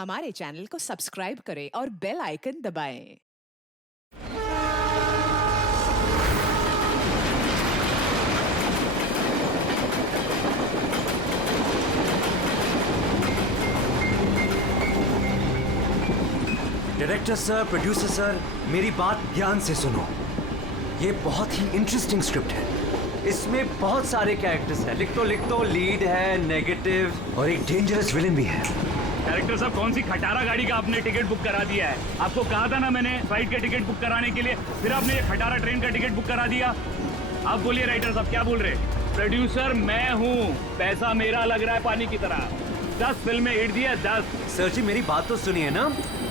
हमारे चैनल को सब्सक्राइब करें और बेल आइकन दबाएं। डायरेक्टर सर, प्रोड्यूसर सर, मेरी बात ध्यान से सुनो। ये बहुत ही इंटरेस्टिंग स्क्रिप्ट है। इसमें बहुत सारे कैरेक्टर्स हैं। लिख तो लीड है, नेगेटिव और एक डेंजरस विलेन भी है। डायरेक्टर साहब, कौन सी खटारा गाड़ी का आपने टिकट बुक करा दिया है? आपको कहा था ना मैंने फ्लाइट का टिकट बुक कराने के लिए, फिर आपने ये खटारा ट्रेन का टिकट बुक करा दिया। आप बोलिए राइटर साहब, क्या बोल रहे? प्रोड्यूसर मैं हूँ, पैसा मेरा लग रहा है पानी की तरह। 10 फिल्में हिट दी है, 10। सर जी, मेरी बात तो सुनिए ना।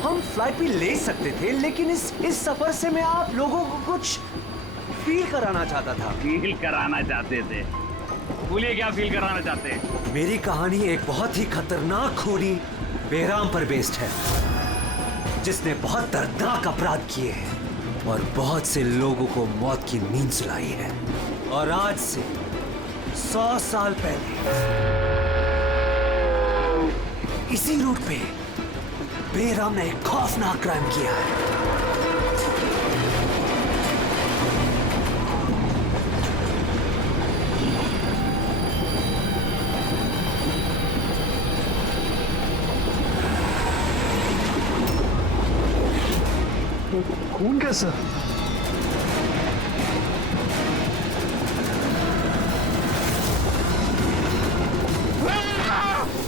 हम फ्लाइट भी ले सकते थे, लेकिन इस सफर से मैं आप लोगों को कुछ फील कराना चाहता था। फील कराना चाहते थे? बोलिए क्या फील कराना चाहते हैं? मेरी कहानी एक बहुत ही खतरनाक खूनी बेराम पर बेस्ड है, जिसने बहुत दर्दनाक अपराध किए हैं और बहुत से लोगों को मौत की नींद सुलाई है। और आज से 100 साल पहले इसी रूट पे बेराम ने एक खौफनाक क्राइम किया है। खून कैसा?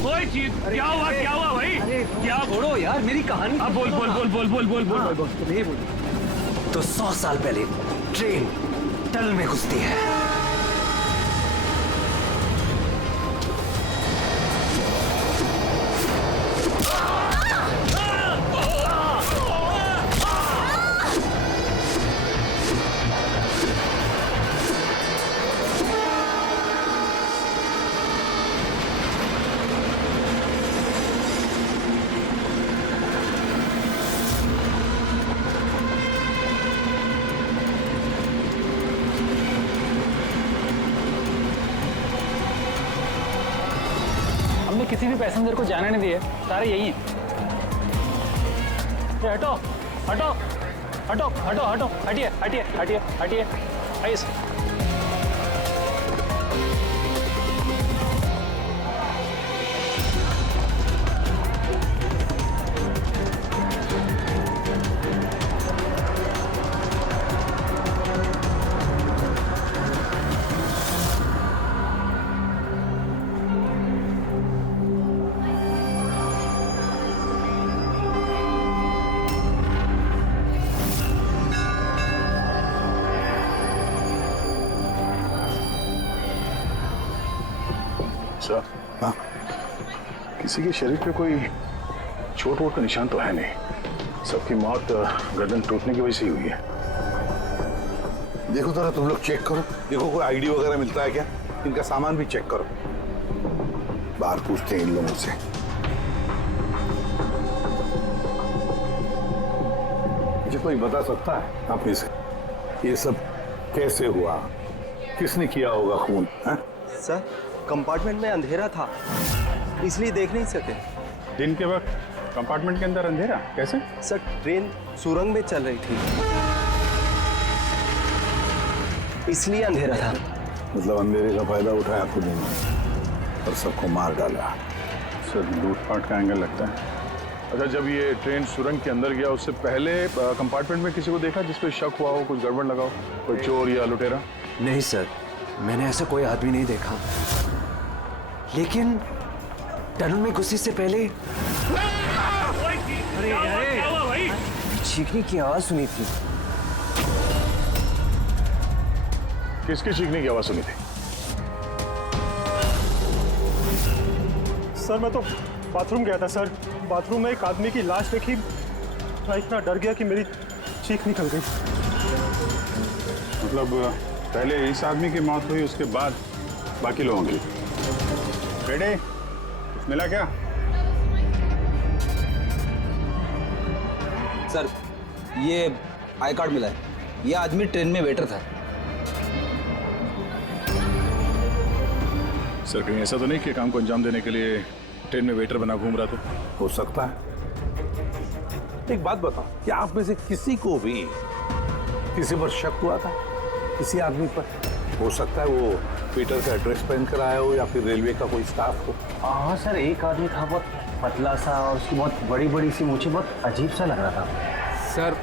कोई चीज क्या हुआ भाई? क्या छोड़ो यार, मेरी कहानी। अब बोल। नहीं बोल। तो 100 साल पहले ट्रेन टनल में घुसती है। हमने किसी भी पैसेंजर को जाने नहीं दिए, सारे यही हैं। ये हटो हटो हटो हटो हटो, हटिए हटिए हटिए हटिए, आइए सर। सर, हाँ, किसी के शरीर पे कोई चोट वोट का निशान तो है नहीं। सबकी मौत गर्दन टूटने की वजह से ही हुई है। देखो जरा, तुम लोग चेक करो, देखो कोई आईडी वगैरह मिलता है क्या। इनका सामान भी चेक करो। बाहर पूछते हैं इन लोगों से। मुझे कोई बता सकता है आप में से ये सब कैसे हुआ, किसने किया होगा खून? सर, कंपार्टमेंट में अंधेरा था, इसलिए देख नहीं सके। दिन के वक्त कंपार्टमेंट के अंदर अंधेरा कैसे? सर, ट्रेन सुरंग में चल रही थी, इसलिए अंधेरा था। मतलब अंधेरे का फायदा उठाया खुद ने और सबको मार डाला। सर, लूटपाट का एंगल लगता है। अच्छा, जब ये ट्रेन सुरंग के अंदर गया उससे पहले कंपार्टमेंट में किसी को देखा जिस पे शक हुआ हो, कुछ गड़बड़ लगा हो, कोई चोर या लुटेरा? नहीं सर, मैंने ऐसा कोई आदमी नहीं देखा, लेकिन टनल में घुसने से पहले क्या हुआ भाई? चीखने की आवाज सुनी थी। किसके चीखने की आवाज सुनी थी? सर, मैं तो बाथरूम गया था सर। बाथरूम में एक आदमी की लाश देखी, मैं इतना डर गया कि मेरी चीख निकल गई। मतलब पहले इस आदमी की मौत हुई, उसके बाद बाकी लोगों की। बेटे, कुछ मिला क्या? सर, ये आई कार्ड मिला है। ये आदमी ट्रेन में वेटर था। सर, कहीं ऐसा तो नहीं कि काम को अंजाम देने के लिए ट्रेन में वेटर बना घूम रहा था? हो सकता है, एक बात बताओ, क्या आप में से किसी को भी किसी पर शक हुआ था? किसी आदमी पर? हो सकता है वो पीटर का ड्रेस पहन कर आया हो या फिर रेलवे का कोई स्टाफ हो। हाँ सर, एक आदमी था बहुत पतला सा और उसकी बहुत बड़ी बड़ी सी मूछें, बहुत अजीब सा लग रहा था। सर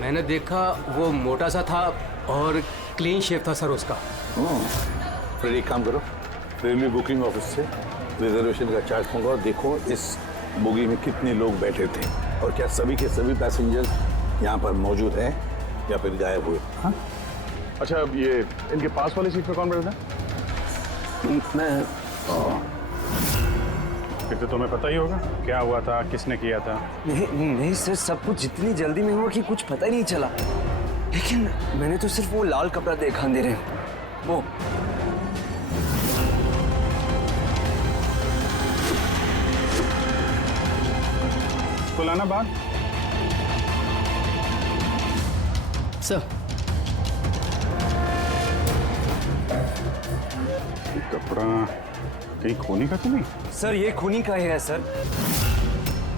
मैंने देखा वो मोटा सा था और क्लीन शेव था सर उसका। फिर एक काम करो, रेलवे बुकिंग ऑफिस से रिजर्वेशन का चार्ज मंगाओ, देखो इस बोगी में कितने लोग बैठे थे और क्या सभी के सभी पैसेंजर्स यहाँ पर मौजूद हैं या फिर गायब हुए। हाँ? अच्छा, ये इनके पास वाली सीट पे कौन बैठा था? मैं फिर तो तुम्हें पता ही होगा क्या हुआ था, किसने किया था। नहीं सर, सब कुछ जितनी जल्दी में हुआ कि कुछ पता ही नहीं चला। लेकिन मैंने तो सिर्फ वो लाल कपड़ा देखा अंधेरे में, वो। तो लाना बात सर। कपड़ा कहीं खूनी का तो नहीं? सर ये खूनी का ही है सर।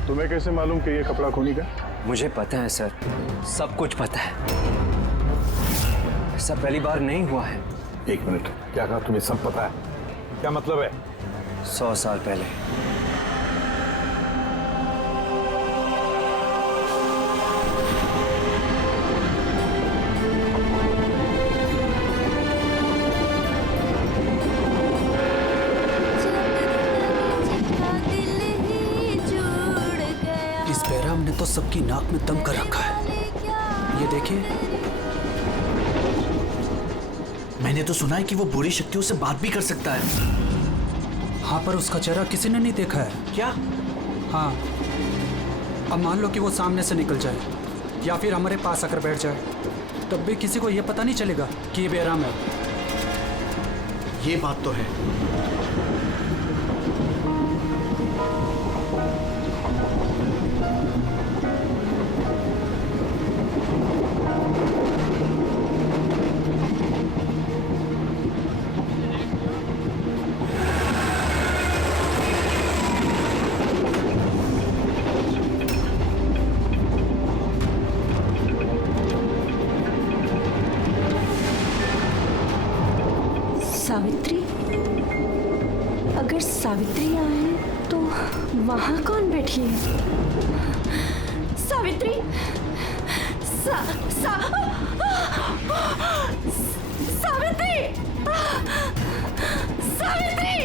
तुम्हें कैसे मालूम कि ये कपड़ा खूनी का? मुझे पता है सर, सब कुछ पता है। ऐसा पहली बार नहीं हुआ है। एक मिनट, क्या कहा? तुम्हें सब पता है? क्या मतलब है? 100 साल पहले इस बैराम ने तो सबकी नाक में दम कर रखा है। ये देखिए, मैंने तो सुना है कि वो बुरी शक्तियों से बात भी कर सकता है। हाँ, पर उसका चेहरा किसी ने नहीं देखा है। क्या? हाँ, अब मान लो कि वो सामने से निकल जाए या फिर हमारे पास आकर बैठ जाए, तब भी किसी को ये पता नहीं चलेगा कि ये बैराम है। ये बात तो है। सावित्री? अगर सावित्री आए तो वहां कौन बैठी है? सावित्री! सावित्री! सावित्री! सावित्री!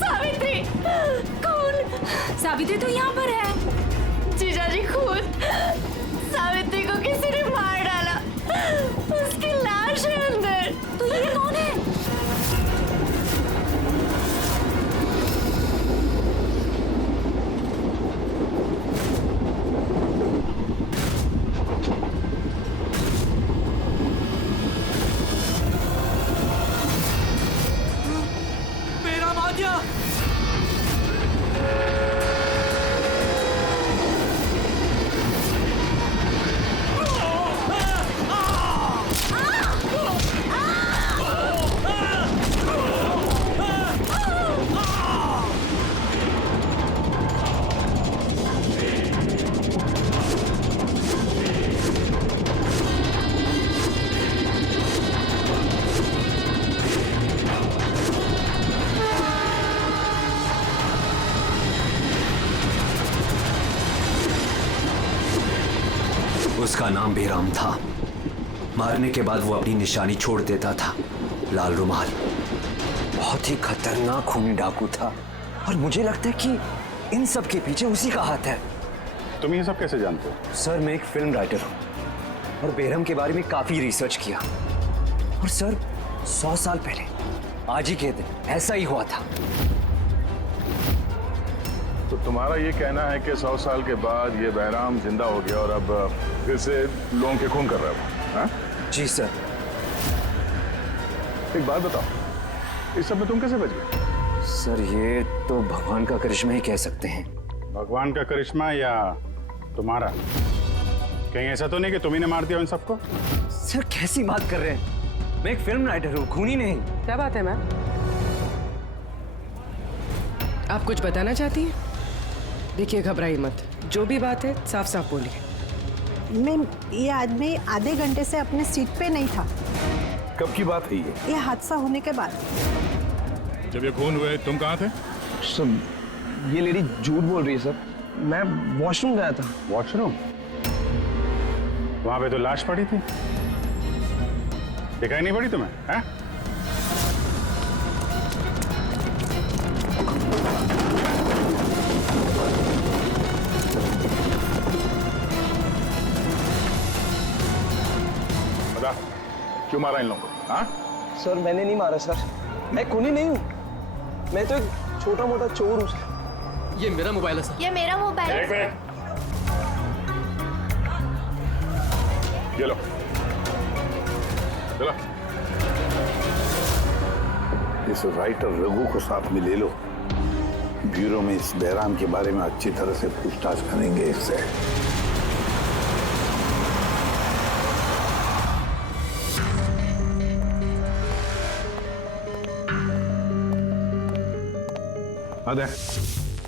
सावित्री! कौन? सावित्री तो यहाँ पर है। जीजाजी, खुद सावित्री को किसी ने मार डाला, उसकी लाश है अंदर। तो ये कौन है? मेरा मां गया। उसका नाम बेराम था। मारने के बाद वो अपनी निशानी छोड़ देता था, लाल रुमाल। बहुत ही खतरनाक खूनी डाकू था और मुझे लगता है कि इन सब के पीछे उसी का हाथ है। तुम ये सब कैसे जानते हो? सर, मैं एक फिल्म राइटर हूँ और बेरहम के बारे में काफी रिसर्च किया। और सर, 100 साल पहले आज ही के दिन ऐसा ही हुआ था। तो तुम्हारा ये कहना है कि 100 साल के बाद ये बहराम जिंदा हो गया और अब फिर से लोगों के खून कर रहा है? हाँ? जी सर। एक बात बताओ, इस सब में तुम कैसे बच गए? सर, ये तो भगवान का करिश्मा ही कह सकते हैं। भगवान का करिश्मा या तुम्हारा? कहीं ऐसा तो नहीं कि तुम ही ने मार दिया उन सबको? सर, कैसी बात कर रहे हैं? मैं एक फिल्म राइटर हूँ, खूनी नहीं। क्या बात है मैम? आप कुछ बताना चाहती हैं? देखिए घबराइए मत, जो भी बात है साफ साफ बोलिए। मैम, ये आदमी आधे घंटे से अपने सीट पे नहीं था। कब की बात है ये हादसा होने के बाद। जब ये खून हुए तुम कहाँ थे? सर ये लेडी झूठ बोल रही है सर, मैं वॉशरूम गया था। वॉशरूम? वहां पे तो लाश पड़ी थी, दिखाई नहीं पड़ी तुम्हें? हैं? बता, क्यों मारा इन लोगों को? हाँ? सर मैंने नहीं मारा सर, मैं खूनी नहीं हूँ, मैं तो एक छोटा मोटा चोर हूँ सर। ये मेरा मोबाइल है सर। ये मेरा मोबाइल है सर। ये लो, चलो। इस राइटर रघु को साथ में ले लो, ब्यूरो में इस बहराम के बारे में अच्छी तरह से पूछताछ करेंगे इससे। अरे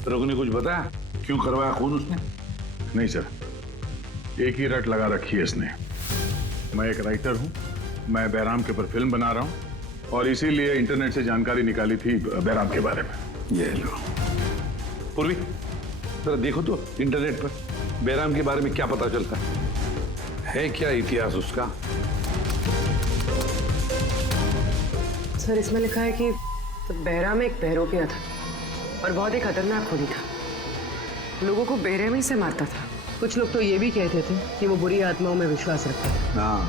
रघु ने कुछ बताया क्यों करवाया खून उसने? नहीं सर, एक ही रट लगा रखी है इसने। मैं एक राइटर हूँ, मैं बहराम के ऊपर फिल्म बना रहा हूँ और इसीलिए इंटरनेट से जानकारी निकाली थी बहराम के बारे में। ये लो पूर्वी, जरा देखो तो इंटरनेट पर बहराम के बारे में क्या पता चलता है क्या इतिहास उसका? सर इसमें लिखा है कि बहराम एक बहरोपिया था और बहुत ही खतरनाक खूनी था। लोगों को बेरहमी से मारता था। कुछ लोग तो ये भी कहते थे कि वो बुरी आत्माओं में विश्वास रखता था। हाँ,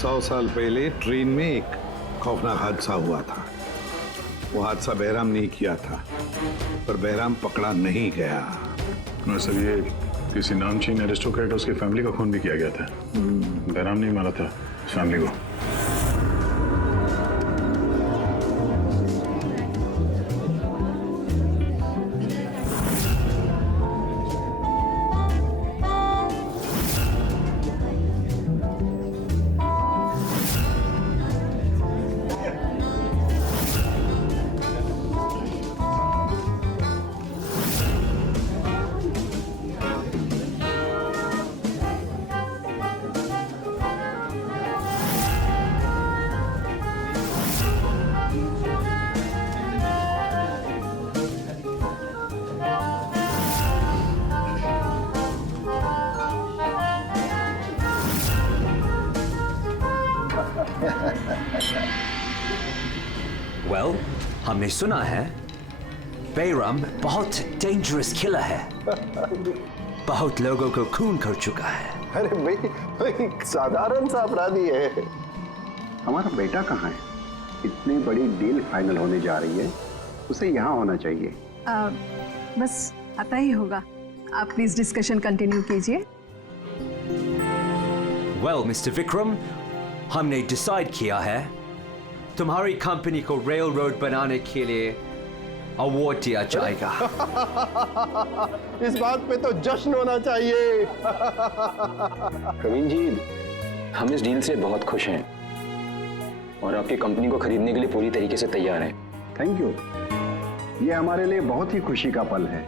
100 साल पहले ट्रेन में एक खौफनाक हादसा हुआ था। वो हादसा बहराम ने किया था, पर बहराम पकड़ा नहीं गया। सर ये किसी नामचीन एरिस्टोक्रेट उसकी फैमिली का खून भी किया गया था। बहराम ने मारा था फैमिली को। Well, हमने सुना है बेरम बहुत डेंजरस किलर है, बहुत लोगों को खून कर चुका है। अरे भाई साधारण सा अपराधी है। हमारा बेटा कहाँ है? इतनी बड़ी डील फाइनल होने जा रही है, उसे यहाँ होना चाहिए। बस आता ही होगा। आप प्लीज डिस्कशन कंटिन्यू कीजिए। Well, मिस्टर विक्रम, हमने डिसाइड किया है तुम्हारी कंपनी को रेल रोड बनाने के लिए अवार्ड दिया जाएगा। इस बात पे तो जश्न होना चाहिए। प्रवीण जी, हम इस डील से बहुत खुश हैं और आपकी कंपनी को खरीदने के लिए पूरी तरीके से तैयार हैं। थैंक यू, ये हमारे लिए बहुत ही खुशी का पल है।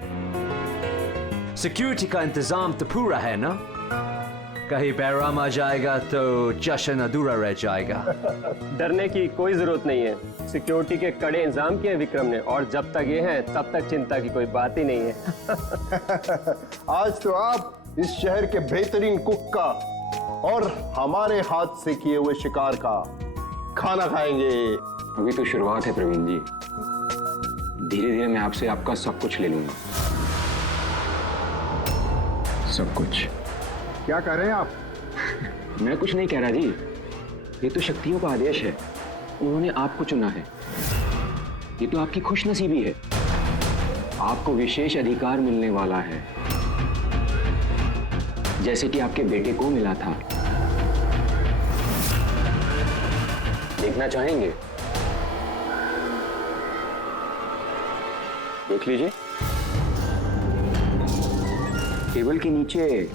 सिक्योरिटी का इंतजाम तो पूरा है ना? कहीं बहराम आ जाएगा तो जश्न अधूरा रह जाएगा। डरने की कोई जरूरत नहीं है। सिक्योरिटी के कड़े इंतजाम किए विक्रम ने, और जब तक ये हैं तब तक चिंता की कोई बात ही नहीं है। आज तो आप इस शहर के बेहतरीन कुक का और हमारे हाथ से किए हुए शिकार का खाना खाएंगे। अभी तो शुरुआत है प्रवीण जी, धीरे धीरे मैं आपसे आपका सब कुछ ले लूंगा। सब कुछ? क्या कह रहे हैं आप? मैं कुछ नहीं कह रहा जी, ये तो शक्तियों का आदेश है। उन्होंने आपको चुना है, ये तो आपकी खुशनसीबी है। आपको विशेष अधिकार मिलने वाला है, जैसे कि आपके बेटे को मिला था। देखना चाहेंगे? देख लीजिए, टेबल के नीचे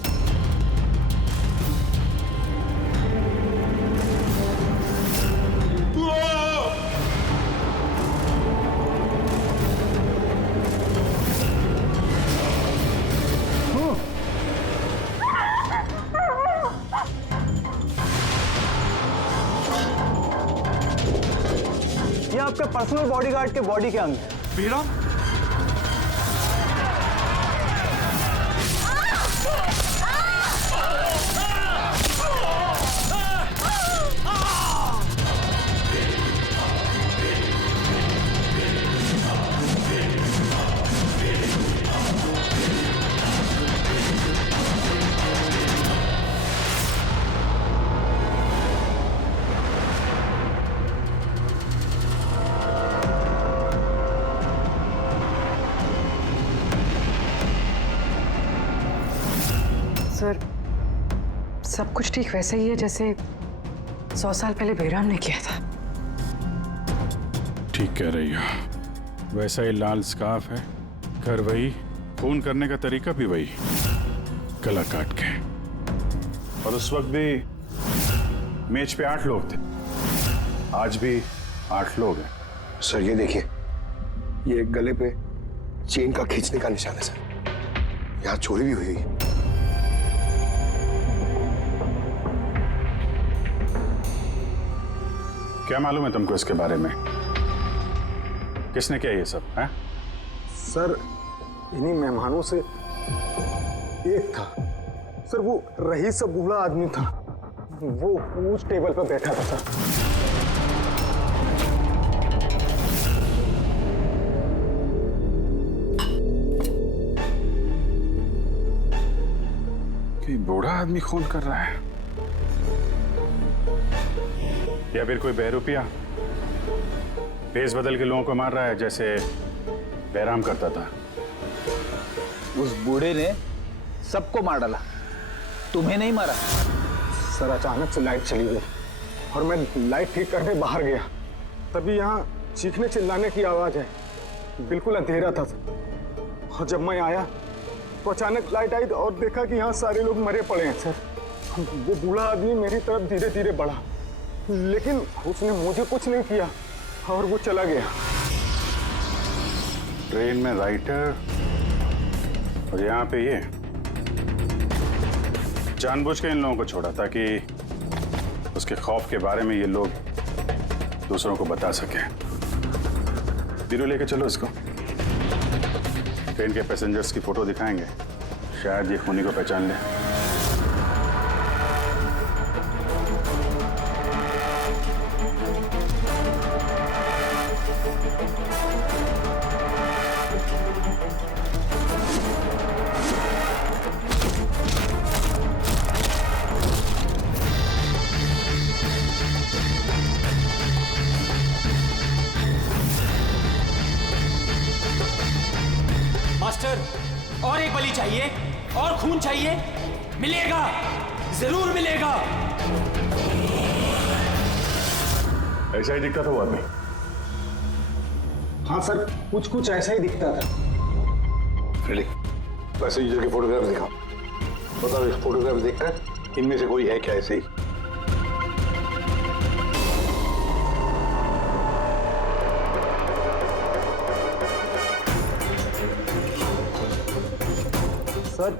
आपके पर्सनल बॉडीगार्ड के बॉडी के अंग है। बेराम? सर, सब कुछ ठीक वैसे ही है जैसे 100 साल पहले बेराम ने किया था। ठीक कह रही हो। वैसा ही लाल स्कार्फ है, घर वही, खून करने का तरीका भी वही, गला काट के। और उस वक्त भी मेज पे 8 लोग थे, आज भी 8 लोग हैं। सर ये देखिए, ये गले पे चेन का खींचने का निशान है सर। यहाँ चोरी भी हुई है। क्या मालूम है तुमको इसके बारे में? किसने किया ये सब है? सर इन्हीं मेहमानों से एक था सर, वो रईस सा बूढ़ा आदमी था, वो उस टेबल पर बैठा था सर। कि बूढ़ा आदमी खून कर रहा है या फिर कोई बहरूपिया भेस बदल के लोगों को मार रहा है जैसे बैराम करता था। उस बूढ़े ने सबको मार डाला, तुम्हें नहीं मारा। सर अचानक से लाइट चली गई और मैं लाइट ठीक करने बाहर गया, तभी यहाँ चीखने चिल्लाने की आवाज है। बिल्कुल अंधेरा था और जब मैं आया तो अचानक लाइट आई और देखा कि यहाँ सारे लोग मरे पड़े हैं सर। वो बूढ़ा आदमी मेरी तरफ धीरे धीरे बढ़ा, लेकिन उसने मुझे कुछ नहीं किया और वो चला गया। ट्रेन में राइटर और यहाँ पे ये जानबूझ के इन लोगों को छोड़ा ताकि उसके खौफ के बारे में ये लोग दूसरों को बता सकें। धीरे लेके चलो इसको। ट्रेन के पैसेंजर्स की फोटो दिखाएंगे, शायद ये खूनी को पहचान ले। मास्टर, और एक बलि चाहिए, और खून चाहिए। मिलेगा, जरूर मिलेगा। ऐसा ही दिखता था वो आदमी। हाँ सर, कुछ कुछ ऐसा ही दिखता था। फ्रेडी, पैसेंजर के फोटोग्राफ दिखाओ। बताओ, इस फोटोग्राफ देखकर इनमें से कोई है क्या ऐसे ही? सर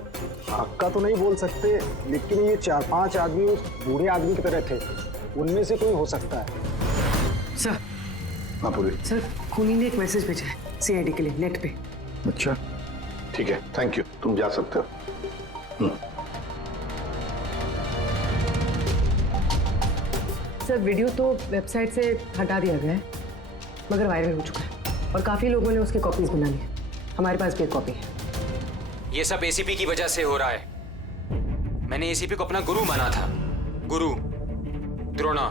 पक्का तो नहीं बोल सकते, लेकिन ये 4-5 आदमी उस बूढ़े आदमी की तरह थे, उनमें से कोई हो सकता है। सर, हाँ पूरी। सर खूनी ने एक मैसेज भेजा है सीआईडी के लिए नेट पे। अच्छा ठीक है, थैंक यू, तुम जा सकते हो। सर वीडियो तो वेबसाइट से हटा दिया गया है, मगर वायरल हो चुका है और काफी लोगों ने उसकी कॉपीज बना ली है। हमारे पास भी एक कॉपी है। ये सब एसीपी की वजह से हो रहा है। मैंने एसीपी को अपना गुरु माना था, गुरु द्रोणा,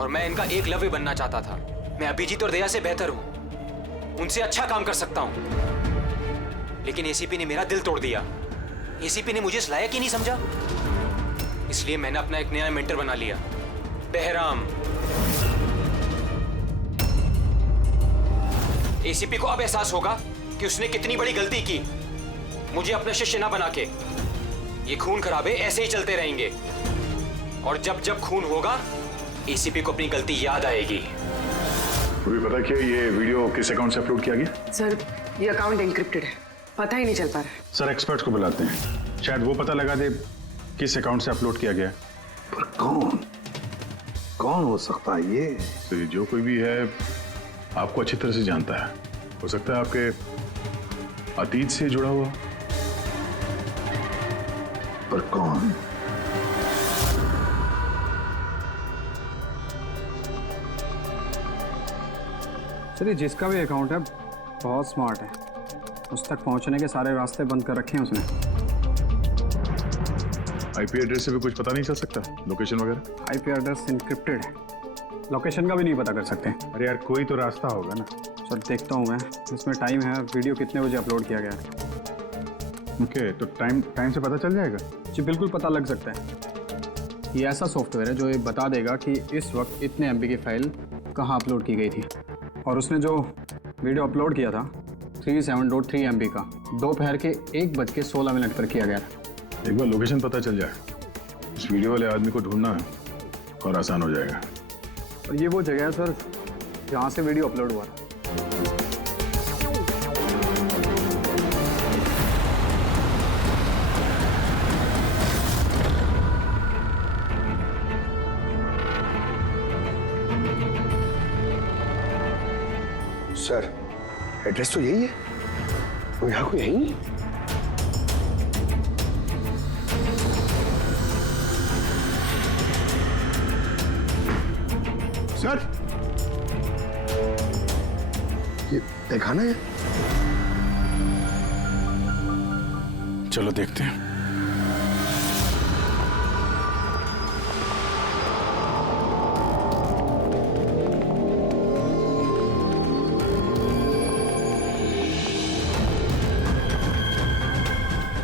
और मैं इनका एकलव्य बनना चाहता था। मैं अभिजीत और दया से बेहतर हूं, उनसे अच्छा काम कर सकता हूं, लेकिन एसीपी ने मेरा दिल तोड़ दिया। एसीपी ने मुझे इस लायक ही नहीं समझा, इसलिए मैंने अपना एक नया मेंटर बना लिया, बहराम। एसीपी को अब एहसास होगा कि उसने कितनी बड़ी गलती की, मुझे अपना शिष्य ना बना के। ये खून खराबे ऐसे ही चलते रहेंगे, और जब जब खून होगा एसीपी को अपनी गलती याद आएगी। पूरी पता क्या ये वीडियो किस अकाउंट से अपलोड किया गया? सर ये अकाउंट एन्क्रिप्टेड है, पता ही नहीं चल पा रहा है। सर एक्सपर्ट्स को बुलाते हैं, शायद वो पता लगा दे किस अकाउंट से अपलोड किया गया। पर कौन हो सकता है ये? तो जो कोई भी है आपको अच्छी तरह से जानता है। हो सकता है आपके अतीत से जुड़ा हुआ। पर कौन? चलिए, जिसका भी अकाउंट है बहुत स्मार्ट है। उस तक पहुंचने के सारे रास्ते बंद कर रखे हैं उसने। आईपी एड्रेस से भी कुछ पता नहीं चल सकता? लोकेशन वगैरह? आईपी एड्रेस इनक्रिप्टेड है, लोकेशन का भी नहीं पता कर सकते। अरे यार, कोई तो रास्ता होगा ना। सर देखता हूँ मैं, इसमें टाइम है, वीडियो कितने बजे अपलोड किया गया है। ओके, तो टाइम से पता चल जाएगा? जी बिल्कुल पता लग सकता है। ये ऐसा सॉफ्टवेयर है जो ये बता देगा कि इस वक्त इतने MB की फाइल कहाँ अपलोड की गई थी। और उसने जो वीडियो अपलोड किया था 37.3 MB का, दोपहर के 1:16 पर किया गया था। एक बार लोकेशन पता चल जाए, इस वीडियो वाले आदमी को ढूंढना और आसान हो जाएगा। और ये वो जगह है सर जहाँ से वीडियो अपलोड हुआ था। सर, एड्रेस तो यही है। वो यहाँ को यही है। सर, ये देखा ना? चलो देखते हैं।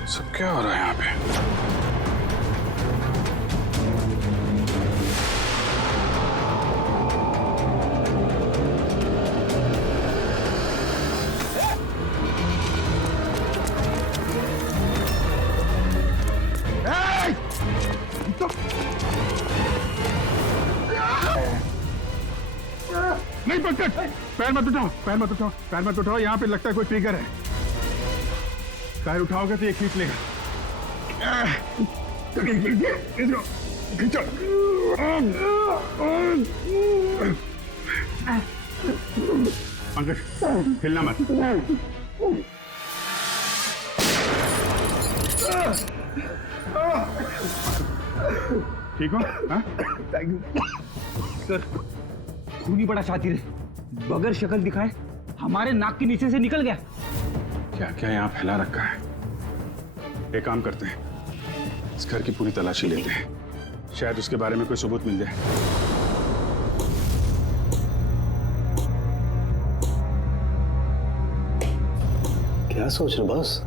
सब क्या हो रहा है यहाँ पे? नहीं पकड़, पैर मत उठाओ, पैर मत उठाओ, पैर मत उठाओ। यहाँ पे लगता है कोई ट्रिगर है। पैर उठाओगे तो ये खींच लेगा। खींचो। पंकज, हिलना मत। ठीक हो? Thank you sir. खूनी बड़ा शातिर है, बगैर शक्ल दिखाए हमारे नाक के नीचे से निकल गया। क्या क्या यहाँ फैला रखा है? एक काम करते हैं, इस घर की पूरी तलाशी लेते हैं, शायद उसके बारे में कोई सबूत मिल जाए। क्या सोच रहे बॉस?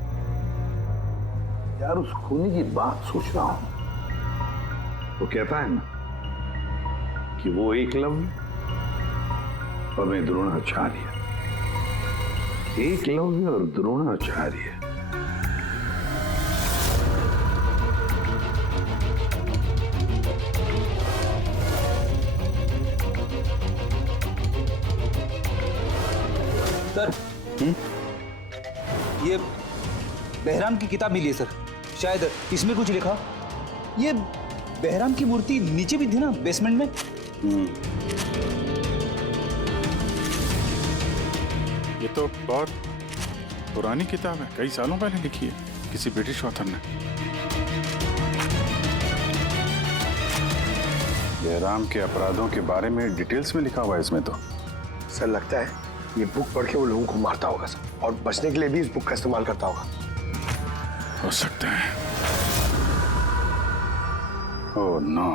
यार, उस खूनी की बात सोच रहा हूं। वो कहता है ना कि वो एकलव्य और मैं द्रोणाचार्य। एकलव्य और द्रोणाचार्य। सर, ये बहराम की किताब मिली है सर। शायद इसमें कुछ लिखा। ये बहराम की मूर्ति नीचे भी थी ना, बेसमेंट में। ये तो बहुत पुरानी किताब है, कई सालों पहले लिखी है किसी ब्रिटिश ऑथर ने। बहराम के अपराधों के बारे में डिटेल्स में लिखा हुआ है इसमें तो। सर, लगता है ये बुक पढ़ के वो लोगों को मारता होगा सर, और बचने के लिए भी इस बुक का इस्तेमाल करता होगा। हो सकता है। ओह नो,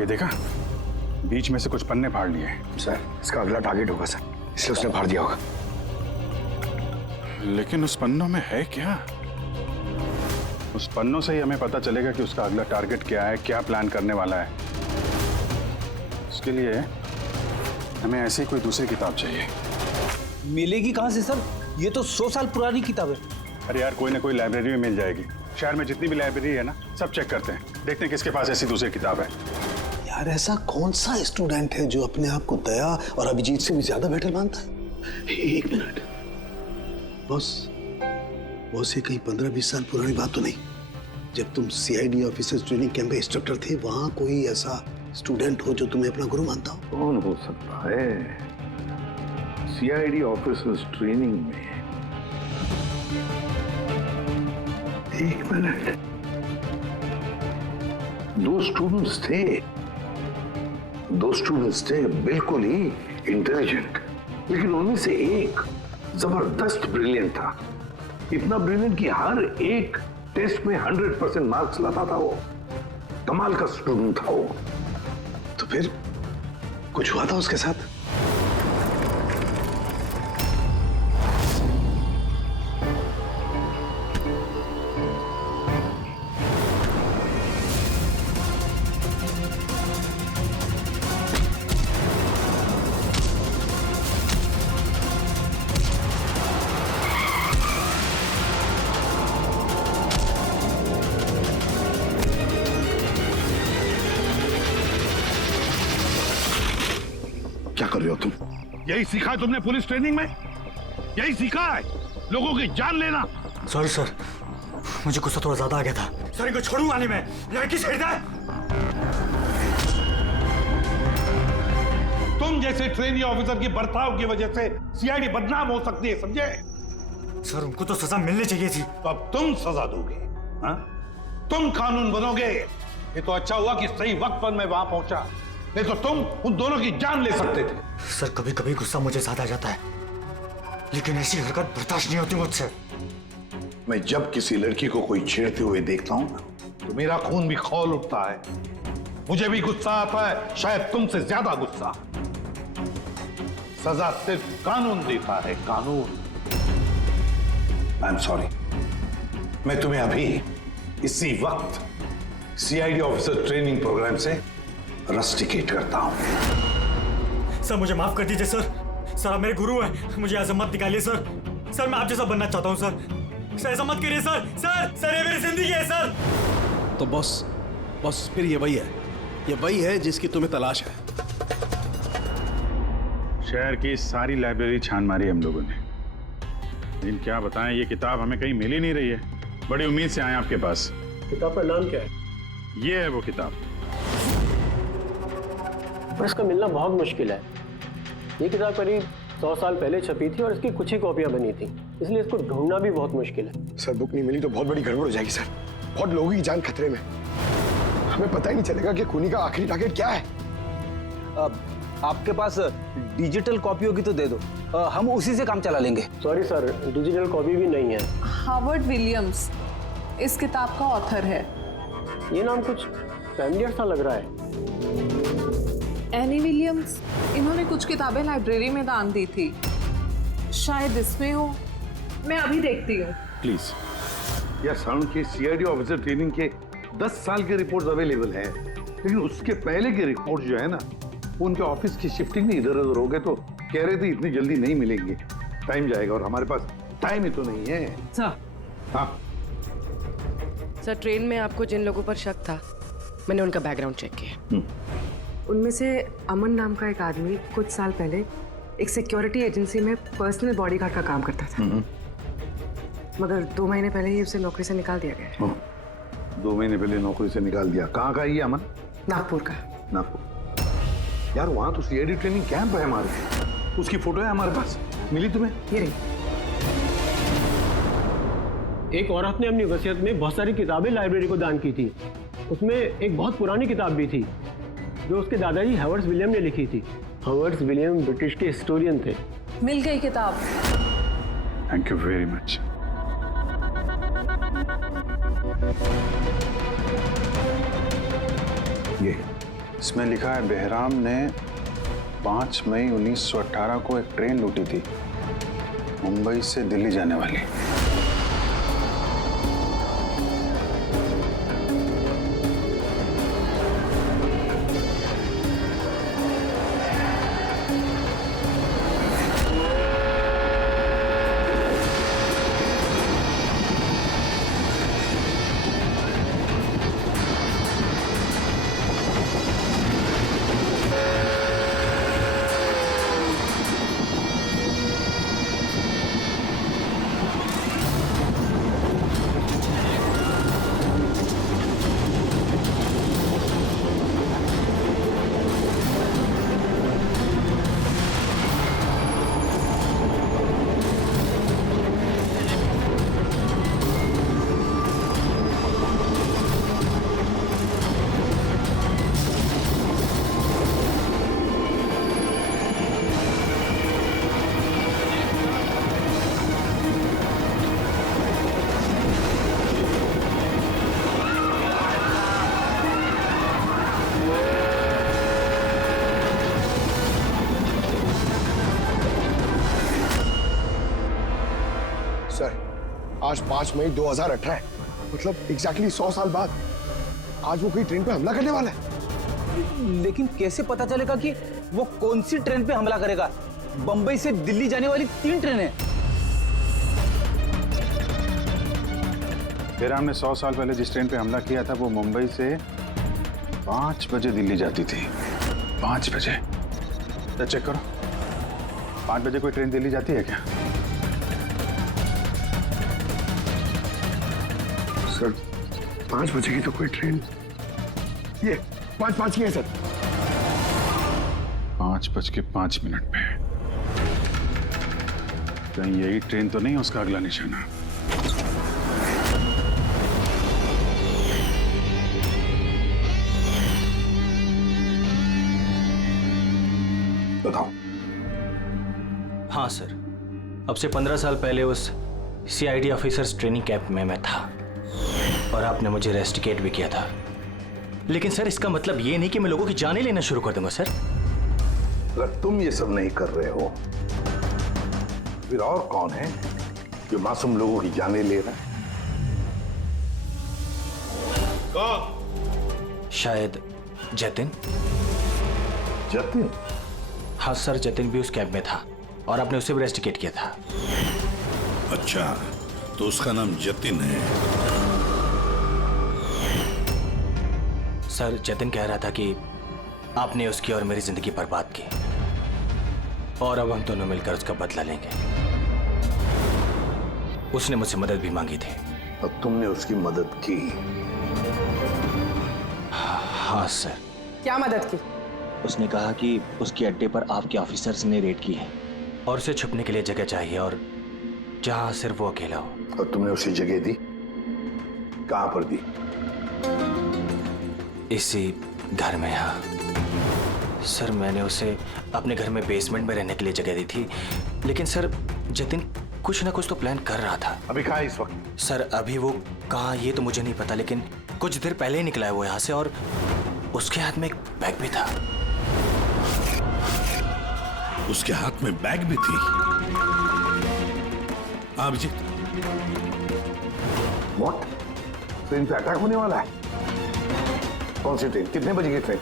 ये देखा, बीच में से कुछ पन्ने फाड़ लिए। सर, इसका अगला टारगेट होगा सर, इसलिए उसने फाड़ दिया होगा। लेकिन उस पन्नों में है क्या? उस पन्नों से ही हमें पता चलेगा कि उसका अगला टारगेट क्या है, क्या प्लान करने वाला है। उसके लिए हमें ऐसी कोई दूसरी किताब चाहिए। मिलेगी कहां से सर? ये तो 100 साल पुरानी किताब है। अरे यार, कोई ना कोई लाइब्रेरी में मिल जाएगी। शहर में जितनी भी लाइब्रेरी है ना, सब चेक करते हैं, देखते हैं किसके पास ऐसी दूसरी किताब है। यार, ऐसा कौन सा स्टूडेंट है जो अपने आप को दया और अभिजीत से भी ज्यादा बेटर मानता है? एक मिनट बॉस, ये कहीं 15-20 साल पुरानी बात तो नहीं? जब तुम CID ऑफिसर्स ट्रेनिंग कैंप में इंस्ट्रक्टर थे, वहां कोई ऐसा स्टूडेंट हो जो तुम्हें अपना गुरु मानता हो? कौन हो सकता है? सीआईडी ऑफिसर्स ट्रेनिंग में 1 मिनट, 2 स्टूडेंट्स थे बिल्कुल ही इंटेलिजेंट, लेकिन उनमें से एक जबरदस्त ब्रिलियंट था। इतना ब्रिलियंट कि हर एक टेस्ट में 100% मार्क्स लाता था वो। कमाल का स्टूडेंट था वो। तो फिर कुछ हुआ था उसके साथ? क्या कर रहे हो तुम? यही सीखा है तुमने पुलिस ट्रेनिंग में? यही सीखा है लोगों की जान लेना? सॉरी सर, मुझे गुस्सा थोड़ा ज्यादा आ गया था। सर इनको छोड़ूंगा नहीं मैं, लड़की छेड़ दे। तुम जैसे ट्रेनी ऑफिसर की बर्ताव की वजह से सीआईडी बदनाम हो सकती है, समझे? सर उनको तो सजा मिलनी चाहिए थी। तो अब तुम सजा दोगे? हाँ? तुम कानून बनोगे? ये तो अच्छा हुआ कि सही वक्त पर मैं वहां पहुंचा, नहीं तो तुम उन दोनों की जान ले सकते थे। सर कभी कभी गुस्सा मुझे ज्यादा आ जाता है, लेकिन ऐसी हरकत बर्दाश्त नहीं होती मुझसे। मैं जब किसी लड़की को कोई छेड़ते हुए देखता हूं तो मेरा खून भी खौल उठता है। मुझे भी गुस्सा आता है, शायद तुमसे ज्यादा गुस्सा। सजा सिर्फ कानून देता है, कानून। आई एम सॉरी, मैं तुम्हें अभी इसी वक्त सीआईडी ऑफिसर ट्रेनिंग प्रोग्राम से रस्टिकेट करता हूं। सर मुझे माफ कर दीजिए सर। सर आप मेरे गुरु हैं, मुझे ऐसा मत निकालिए सर। सर मैं आप जैसा बनना चाहता हूं सर। ऐसा मत करिए सर। सर ये मेरी जिंदगी है सर। तो बॉस फिर ये वही है जिसकी तुम्हें तलाश है। शहर की सारी लाइब्रेरी छान मारी हम लोगों ने, लेकिन क्या बताएं, ये किताब हमें कहीं मिल ही नहीं रही है। बड़ी उम्मीद से आए आपके पास। किताब का नाम क्या है? ये है वो किताब। पर इसका मिलना बहुत मुश्किल है। ये किताब करीब 100 साल पहले छपी थी और इसकी कुछ ही कॉपियां बनी थी, इसलिए इसको ढूंढना भी बहुत मुश्किल है। सर बुक नहीं मिली तो बहुत बड़ी गड़बड़ हो जाएगी सर। बहुत लोगों की जान खतरे में। हमें पता ही नहीं चलेगा कि खूनी का आखिरी टारगेट क्या है। आपके पास डिजिटल कॉपी होगी तो दे दो, हम उसी से काम चला लेंगे। सॉरी सर, डिजिटल कॉपी भी नहीं है। हार्वर्ड विलियम्स इस किताब का ऑथर है। ये नाम कुछ फैमिलियर सा लग रहा है। एनी विलियम्स, इन्होंने कुछ किताबें लाइब्रेरी में दान दी थी, शायद इसमें हो। मैं अभी देखती हूँ। प्लीज। या साउंड के सीआईडी ऑफिसर ट्रेनिंग के 10 साल के रिपोर्ट्स अवेलेबल हैं, लेकिन उसके पहले के रिपोर्ट जो है ना, उनके ऑफिस की शिफ्टिंग में इधर उधर हो गए, तो कह रहे थे इतनी जल्दी नहीं मिलेंगे, टाइम जाएगा, और हमारे पास टाइम ही तो नहीं है। सर। हाँ सर, ट्रेन में आपको जिन लोगों पर शक था, मैंने उनका बैकग्राउंड चेक किया। उनमें से अमन नाम का एक आदमी कुछ साल पहले एक सिक्योरिटी एजेंसी में पर्सनल बॉडीगार्ड का काम करता था, मगर 2 महीने पहले ही उसे नौकरी से निकाल दिया गया है। 2 महीने पहले नौकरी से निकाल दिया। कहाँ का ये अमन? नागपुर का। नागपुर। यार वहाँ तो सीआईडी ट्रेनिंग कैंप है हमारे, उसकी फोटो है हमारे पास, मिली तुम्हें? ये रही। एक औरत ने अपनी वसीयत में बहुत सारी किताबें लाइब्रेरी को दान की थी। उसमें एक बहुत पुरानी किताब भी थी जो उसके दादाजी हावर्ड विलियम ने लिखी थी। हावर्ड विलियम ब्रिटिश के हिस्टोरियन थे। मिल गई किताब। Thank you very much. ये इसमें लिखा है बेहराम ने 5 मई 1918 को एक ट्रेन लूटी थी, मुंबई से दिल्ली जाने वाली। आज 5 मई 2018 है, मतलब एग्जैक्टली 100 साल बाद आज वो कोई ट्रेन पे हमला करने वाला है। लेकिन कैसे पता चलेगा कि वो कौन सी ट्रेन पे हमला करेगा? बंबई से दिल्ली जाने वाली 3 ट्रेनें। बेराम ने 100 साल पहले जिस ट्रेन पे हमला किया था वो मुंबई से 5 बजे दिल्ली जाती थी। 5 बजे। तो चेक करो, 5 बजे कोई ट्रेन दिल्ली जाती है क्या? सर 5 बजे की तो कोई ट्रेन, ये 5:05 की है सर। 5:05 पे। कहीं यही ट्रेन तो नहीं उसका अगला निशाना? बताओ। हाँ सर, अब से 15 साल पहले उस CID ऑफिसर्स ट्रेनिंग कैंप में मैं था और आपने मुझे रेस्टिकेट भी किया था। लेकिन सर इसका मतलब ये नहीं कि मैं लोगों की जानें लेना शुरू कर दूंगा सर। अगर तुम ये सब नहीं कर रहे हो फिर और कौन है जो मासूम लोगों की जानें ले रहा है? कौन? शायद जतिन। जतिन? हाँ सर, जतिन भी उस कैंप में था और आपने उसे भी रेस्टिकेट किया था। अच्छा, तो उसका नाम जतिन है। सर जतिन कह रहा था कि आपने उसकी और मेरी जिंदगी बर्बाद की और अब हम दोनों मिलकर उसका बदला लेंगे। उसने मुझसे मदद भी मांगी थी। और तुमने उसकी मदद की? हाँ सर। क्या मदद की? उसने कहा कि उसके अड्डे पर आपके ऑफिसर्स ने रेड की है और उसे छुपने के लिए जगह चाहिए और जहां सिर्फ वो अकेला हो। और तुमने उसे जगह दी? कहां पर दी? इसी घर में। हाँ सर, मैंने उसे अपने घर में बेसमेंट में रहने के लिए जगह दी थी, लेकिन सर जतिन कुछ ना कुछ तो प्लान कर रहा था। अभी कहाँ है इस वक्त? सर अभी वो कहाँ ये तो मुझे नहीं पता, लेकिन कुछ देर पहले ही निकला है वो यहाँ से और उसके हाथ में एक बैग भी था। उसके हाथ में बैग भी थी? अभिजीत, व्हाट? ट्रेन पे अटैक होने वाला है? कौन सी ट्रेन? कितने बजे की ट्रेन?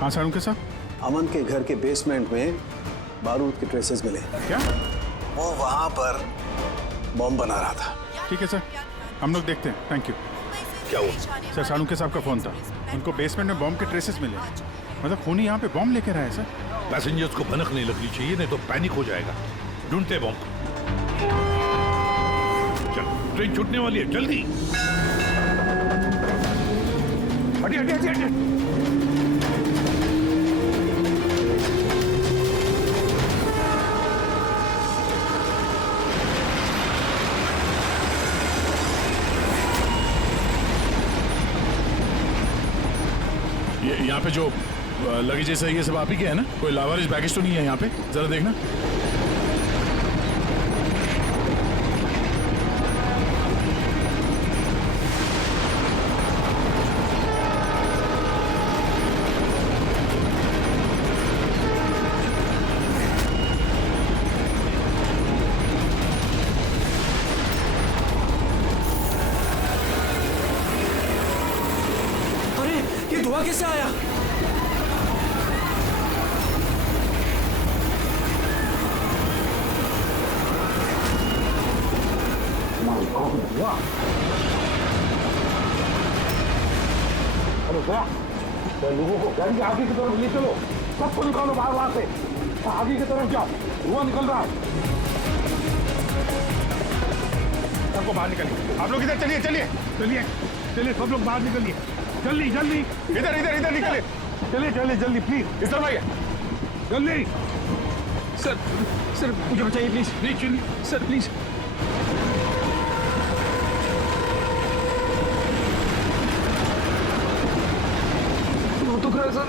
हाँ सारुण के साथ अमन के घर के बेसमेंट में बारूद के ट्रेसेस मिले। क्या? वो वहां पर बॉम्ब बना रहा था। ठीक है सर, हम लोग देखते हैं। Thank you. क्या हुआ? सर सारुण के साहब का फोन था, उनको बेसमेंट में बॉम्ब के ट्रेसेस मिले। मतलब खूनी यहाँ पे बॉम्ब लेकर आया सर। पैसेंजर्स को भनक नहीं लगनी चाहिए, नहीं तो पैनिक हो जाएगा। ढूंढते बॉम्ब। चल, ट्रेन छूटने वाली है, जल्दी। हटिए हटिए हटिए हटिए। यहाँ पे जो लगेज है ये सब आप ही के है ना? कोई लावारिस बैगेज तो नहीं है यहाँ पे? जरा देखना। अरे ये धुआं कैसे आया? तो लोगों को गाड़ी के आगे की तरफ ले चलो, सबको निकालो बाहर वहां से, आगे की तरफ जाओ, धुआं निकल रहा है। सबको बाहर निकलिए। आप लोग इधर चलिए चलिए चलिए चलिए, सब लोग बाहर निकलिए जल्दी जल्दी। इधर इधर इधर निकलिए, चलिए चलिए जल्दी प्लीज। इस तरफ आइए जल्दी। सर सर मुझे बचाइए प्लीज। नहीं चलिए सर प्लीज। बहुत दुख रहा है सर।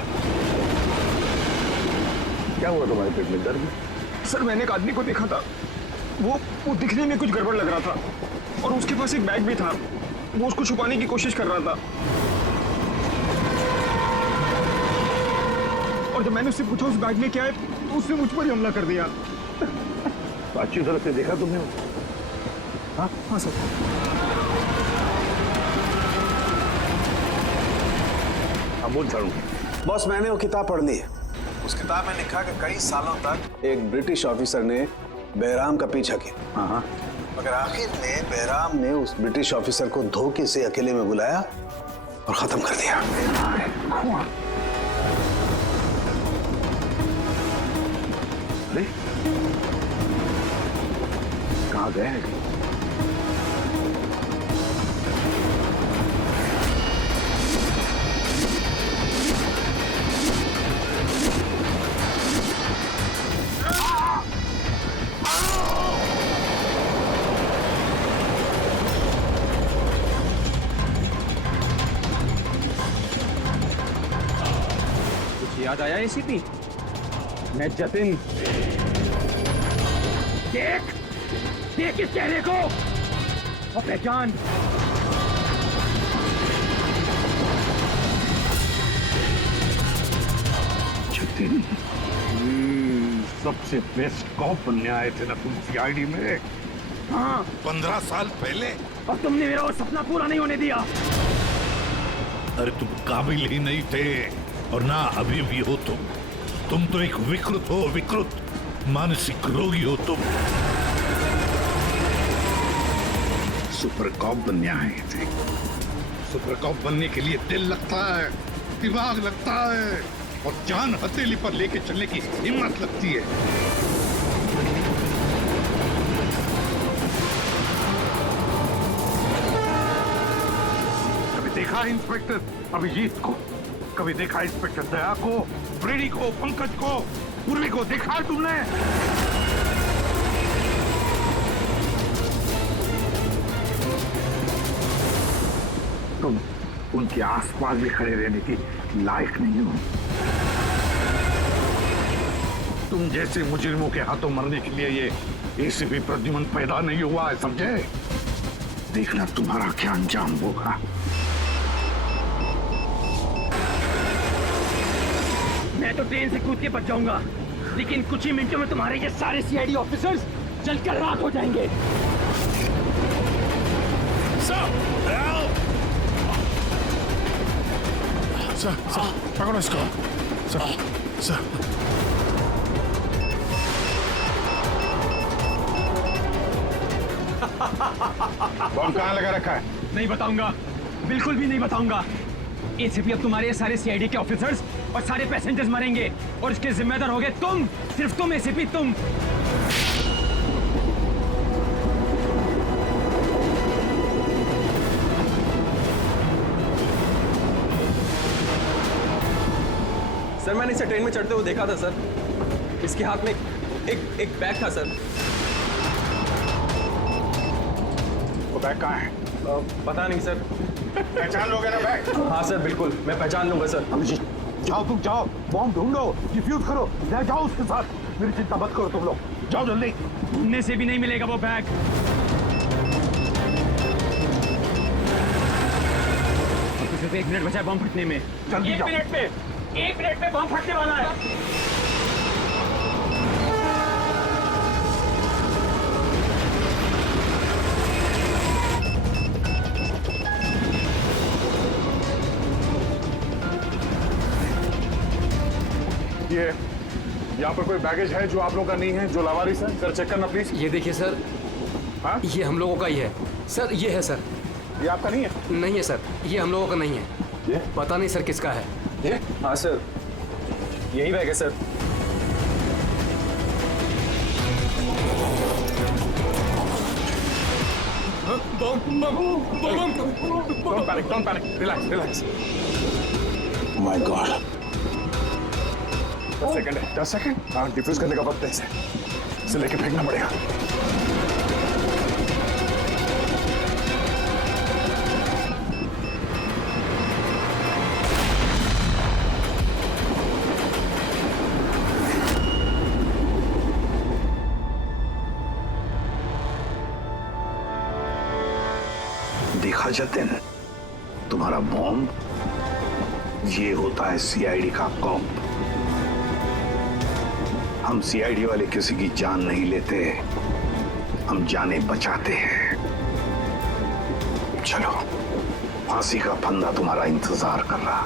क्या हुआ तुम्हारे पेट में, दर्द? सर मैंने एक आदमी को देखा था, वो दिखने में कुछ गड़बड़ लग रहा था और उसके पास एक बैग भी था, वो उसको छुपाने की कोशिश कर रहा था। और जब मैंने उससे पूछा उस बैग में क्या है, तो उसने मुझ पर ही हमला कर दिया। तो अच्छी तरह से देखा तुमने? हाँ हाँ सर। बोल झाड़ू। बॉस मैंने वो किताब पढ़ ली है। उस किताब में लिखा कि कई सालों तक एक ब्रिटिश ऑफिसर ने बहराम का पीछा किया। हाँ। मगर आखिर में बहराम ने उस ब्रिटिश ऑफिसर को धोखे से अकेले में बुलाया और खत्म कर दिया। कहाँ गए हैं? याद आया एसीपी? मैं जतिन। देख इस चेहरे को और पहचान। जतिन, सबसे बेस्ट कॉप बनने आए थे ना तुम सीआईडी में? हाँ 15 साल पहले। और तुमने मेरा वो सपना पूरा नहीं होने दिया। अरे तुम काबिल ही नहीं थे और ना अभी भी हो तुम तो एक विकृत हो, विकृत मानसिक रोगी हो तुम। सुपर कॉप बनने आए थे। सुपर कॉप बनने के लिए दिल लगता है, दिमाग लगता है और जान हथेली पर लेके चलने की हिम्मत लगती है। कभी देखा इंस्पेक्टर अभिजीत को? कभी देखा इंस्पेक्टर दया को, फ्रेडी को, पंकज को, पूर्वी को देखा है तुमने? तुम उनके आसपास भी खड़े रहने की लायक नहीं हो। तुम जैसे मुजरिमों के हाथों मरने के लिए ये एसीपी प्रद्युमन पैदा नहीं हुआ है, समझे? देखना तुम्हारा क्या अंजाम होगा। मैं तो ट्रेन से कूद के बच जाऊंगा, लेकिन कुछ ही मिनटों में तुम्हारे ये सारे सीआईडी ऑफिसर्स जलकर राख हो जाएंगे। सर पकड़ो इसको। सर बम कहाँ लगा रखा है? नहीं बताऊंगा, बिल्कुल भी नहीं बताऊंगा। एसीपी अब तुम्हारे सारे सीआईडी के ऑफिसर्स और सारे पैसेंजर्स मरेंगे और इसके जिम्मेदार होगे तुम, सिर्फ तुम एसीपी, तुम। सर मैंने इसे ट्रेन में चढ़ते हुए देखा था सर। इसके हाथ में एक बैग था सर। वो बैग कहाँ है? पता नहीं सर। पहचान लोगे ना बैग? हाँ सर बिल्कुल, मैं पहचान लूंगा सर। अभिजीत जाओ, तुम जाओ, बॉम्ब ढूंढो, डिफ्यूज करो, ले जाओ उसके साथ। मेरी चिंता मत करो तुम लोग, जाओ जल्दी। ढूंढने से भी नहीं मिलेगा वो बैग। सिर्फ 1 मिनट बचा है बम फटने में। जल्दी जाओ। 1 मिनट में बम फटने वाला है। ये यहाँ पर कोई बैगेज है जो आप लोगों का नहीं है, जो लावारिस है? सर चेक करना प्लीज। ये देखिए सर। हाँ? ये हम लोगों का ही है सर। ये है सर। ये आपका नहीं है? नहीं है सर, ये हम लोगों का नहीं है। ये? पता नहीं सर किसका है। ये? हाँ सर, यही बैग है sir. Don't panic. Relax. My God. 10 second है, 10 सेकंड। हाँ, डिफ्यूज करने का वक्त है इसे लेके फेंकना पड़ेगा। देखा जतिन, तुम्हारा बॉम्ब ये होता है सीआईडी का कॉप। हम सीआईडी वाले किसी की जान नहीं लेते, हम जाने बचाते हैं। चलो, फांसी का फंदा तुम्हारा इंतजार कर रहा।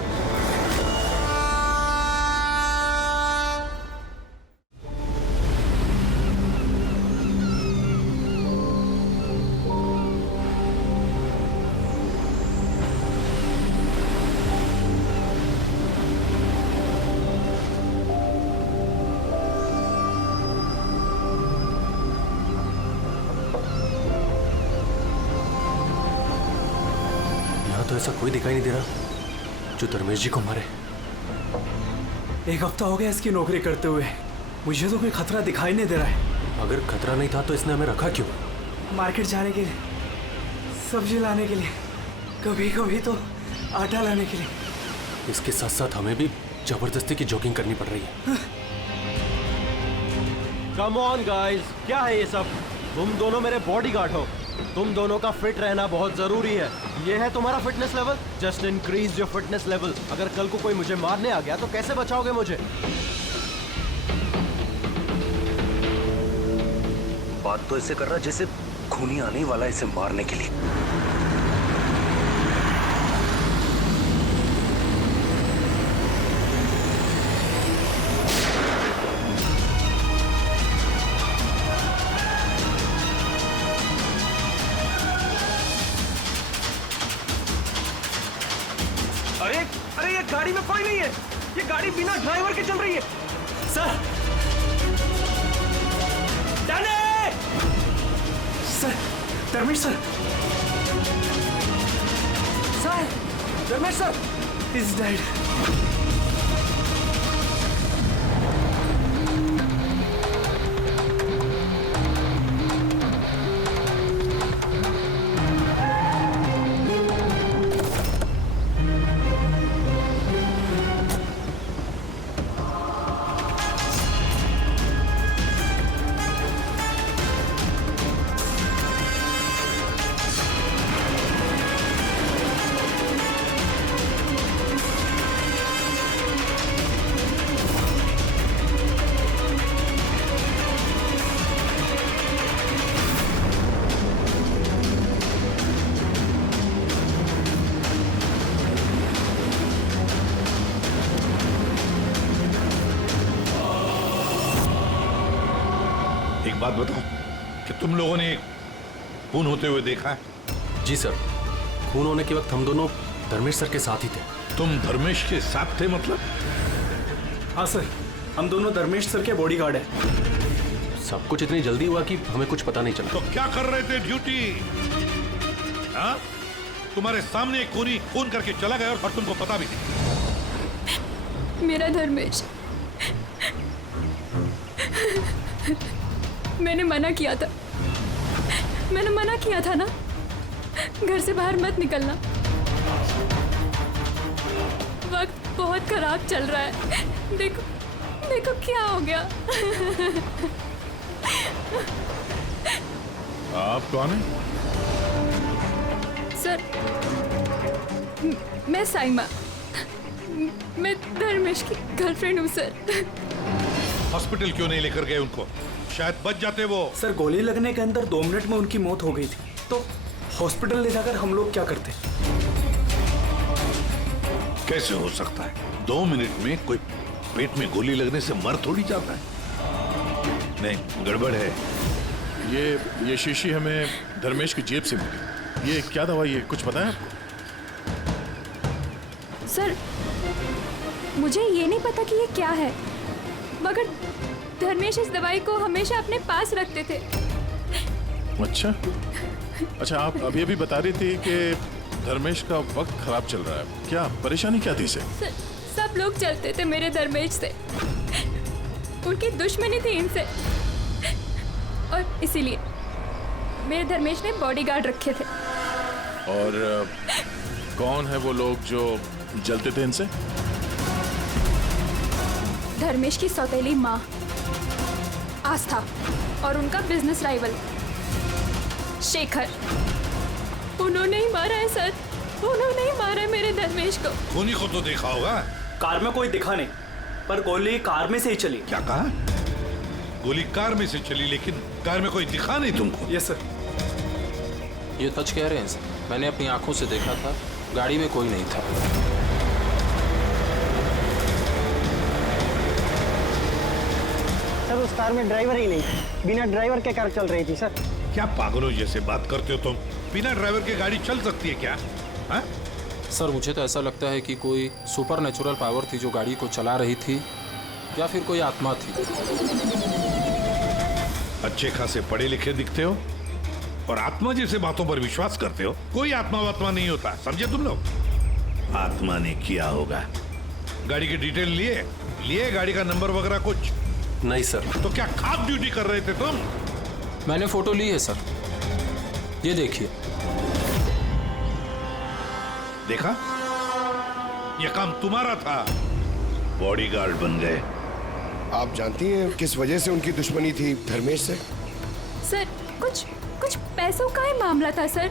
तो ऐसा कोई दिखाई नहीं दे रहा जो धर्मेश जी को मारे। 1 हफ्ता हो गया इसकी नौकरी करते हुए, मुझे तो कोई खतरा दिखाई नहीं दे रहा है। अगर खतरा नहीं था तो इसने हमें रखा क्यों? मार्केट जाने के लिए, सब्जी लाने के लिए, कभी कभी तो आटा लाने के लिए। इसके साथ साथ हमें भी जबरदस्ती की जॉगिंग करनी पड़ रही है। कम ऑन गाइस, क्या है ये सब? तुम दोनों मेरे बॉडीगार्ड हो, तुम दोनों का फिट रहना बहुत जरूरी है। ये है तुम्हारा fitness level? Just increase your fitness level. अगर कल को कोई मुझे मारने आ गया तो कैसे बचाओगे मुझे? बात तो ऐसे कर रहा जैसे खूनी आने वाला इसे मारने के लिए। अरे ये गाड़ी में कोई नहीं है, ये गाड़ी बिना ड्राइवर के चल रही है। Sir, sir, Dharmesh sir, Dharmesh sir, is dead. एक बात बताओ कि तुम लोगों ने खून होते हुए देखा है? जी सर, खून होने के वक्त हम दोनों धर्मेश सर के साथ ही थे। तुम धर्मेश के साथ थे मतलब? हाँ सर, हम दोनों धर्मेश सर के बॉडीगार्ड हैं। सब कुछ इतनी जल्दी हुआ कि हमें कुछ पता नहीं चला। तो क्या कर रहे थे ड्यूटी? हाँ? तुम्हारे सामने एक खूनी खून करके चला गया और तुमको पता भी नहीं। मेरा धर्मेश, मैंने मना किया था ना, घर से बाहर मत निकलना। वक्त बहुत खराब चल रहा है। देखो क्या हो गया। आप कौन हैं? सर, मैं साइमा, मैं धर्मेश की गर्लफ्रेंड हूँ सर। हॉस्पिटल क्यों नहीं लेकर गए उनको? शायद बच जाते वो। सर, गोली लगने के अंदर 2 मिनट में उनकी मौत हो गई थी, तो हॉस्पिटल ले जाकर हम लोग क्या करते? कैसे हो सकता है? 2 मिनट में कोई पेट में गोली लगने से मर थोड़ी जाता है। नहीं, गड़बड़ है। ये शीशी हमें धर्मेश की जेब से मिली। ये क्या दवाई है, कुछ पता है आपको? सर, मुझे ये नहीं पता कि ये क्या है, मगर धर्मेश इस दवाई को हमेशा अपने पास रखते थे। अच्छा, अच्छा, आप अभी अभी बता रही थी कि धर्मेश का वक्त खराब चल रहा है, क्या परेशानी क्या थी इसे? सब लोग चलते थे मेरे धर्मेश से, उनकी दुश्मनी थी इनसे, और इसीलिए मेरे धर्मेश ने बॉडीगार्ड रखे थे। और कौन है वो लोग जो जलते थे इनसे? धर्मेश की सौतेली माँ आस्था और उनका बिजनेस राइवल शेखर, उन्होंने ही मारा है सर, उन्होंने ही मारा है मेरे धर्मेश को। खूनी को तो देखा होगा। कार में कोई दिखा नहीं, पर गोली कार में से ही चली। क्या कहा? गोली कार में से चली, लेकिन कार में कोई दिखा नहीं तुमको? Yes sir. ये सच कह रहे हैं सर, मैंने अपनी आंखों से देखा था, गाड़ी में कोई नहीं था। सर उस कार में ड्राइवर ही नहीं, बिना ड्राइवर के कार चल रही थी सर। क्या पागलों जैसे बात करते हो तुम? बिना ड्राइवर के गाड़ी चल सकती है क्या? हा? सर मुझे तो ऐसा लगता है कि कोई सुपर नेचुरल पावर थी जो गाड़ी को चला रही थी, या फिर कोई आत्मा थी। अच्छे खासे पढ़े लिखे दिखते हो और आत्मा जैसे बातों पर विश्वास करते हो। कोई आत्मा वात्मा नहीं होता, समझे तुम लोग? आत्मा ने किया होगा। गाड़ी की डिटेल लिए गाड़ी का नंबर वगैरह कुछ? नहीं सर। तो क्या खास ड्यूटी कर रहे थे तुम? मैंने फोटो ली है सर, ये देखिए। देखा, ये काम तुम्हारा था, बॉडीगार्ड बन गए। आप जानती हैं किस वजह से उनकी दुश्मनी थी धर्मेश से? सर कुछ पैसों का ही मामला था सर।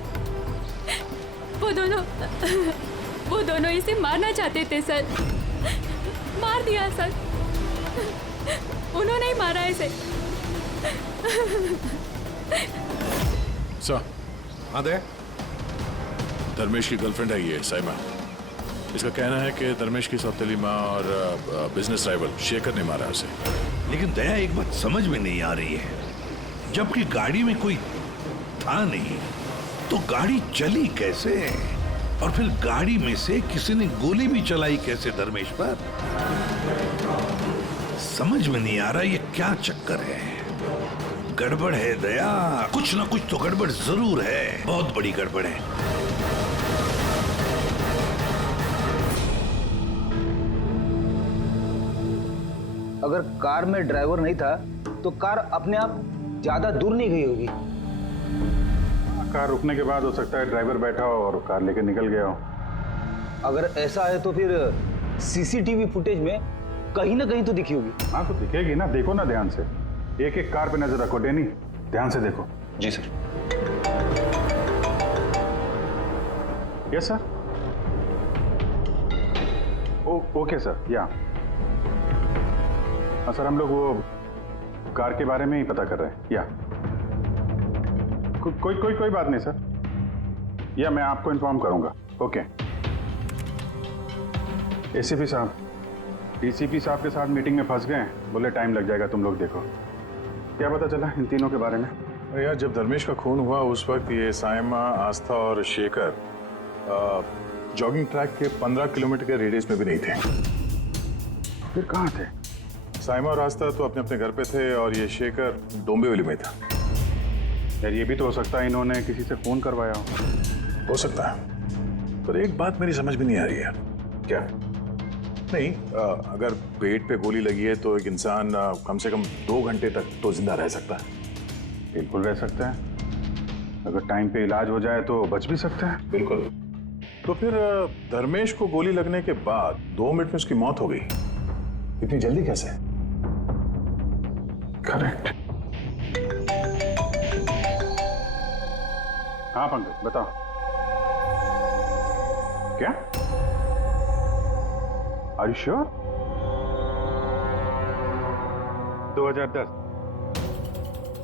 वो दोनों इसे मारना चाहते थे सर, मार दिया सर, उन्होंने ही मारा इसे। सर, हाँ दे। धर्मेश की गर्लफ्रेंड है ये साइमा। इसका कहना है कि धर्मेश की सौतेली माँ और बिजनेस राइवल शेखर ने मारा उसे। लेकिन दया, एक बात समझ में नहीं आ रही है, जबकि गाड़ी में कोई था नहीं तो गाड़ी चली कैसे? और फिर गाड़ी में से किसी ने गोली भी चलाई कैसे धर्मेश पर? समझ में नहीं आ रहा ये क्या चक्कर है। गड़बड़ है दया, कुछ ना कुछ तो गड़बड़ जरूर है, बहुत बड़ी गड़बड़ है। अगर कार में ड्राइवर नहीं था तो कार अपने आप ज्यादा दूर नहीं गई होगी। कार रुकने के बाद हो सकता है ड्राइवर बैठा हो और कार लेके निकल गया हो। अगर ऐसा है तो फिर सीसीटीवी फुटेज में कहीं ना कहीं तो दिखी होगी। हाँ तो दिखेगी ना, देखो ना ध्यान से, एक एक कार पे नजर रखो। डैनी ध्यान से देखो। जी sir. Yes sir. Okay sir. या हाँ सर, हम लोग वो कार के बारे में ही पता कर रहे हैं। या कोई बात नहीं सर, या मैं आपको इन्फॉर्म करूंगा। ओके। एसीपी साहब, डीसीपी साहब के साथ मीटिंग में फंस गए, बोले टाइम लग जाएगा, तुम लोग देखो। क्या पता चला इन तीनों के बारे में? यार जब धर्मेश का खून हुआ उस वक्त ये साइमा, आस्था और शेखर जॉगिंग ट्रैक के 15 किलोमीटर के रेडियस में भी नहीं थे। फिर कहाँ थे? साइमा और आस्था तो अपने अपने घर पे थे और ये शेखर डोंबिवली में था। यार ये भी तो हो सकता है इन्होंने किसी से खून करवाया हो सकता है। पर एक बात मेरी समझ में नहीं आ रही है। क्या? नहीं, अगर पेट पे गोली लगी है तो एक इंसान कम से कम 2 घंटे तक तो जिंदा रह सकता है। बिल्कुल रह सकता है, अगर टाइम पे इलाज हो जाए तो बच भी सकता है। बिल्कुल। तो फिर धर्मेश को गोली लगने के बाद 2 मिनट में उसकी मौत हो गई, इतनी जल्दी कैसे? करेक्ट। हाँ पंकज बताओ। क्या? Are you sure? 2010।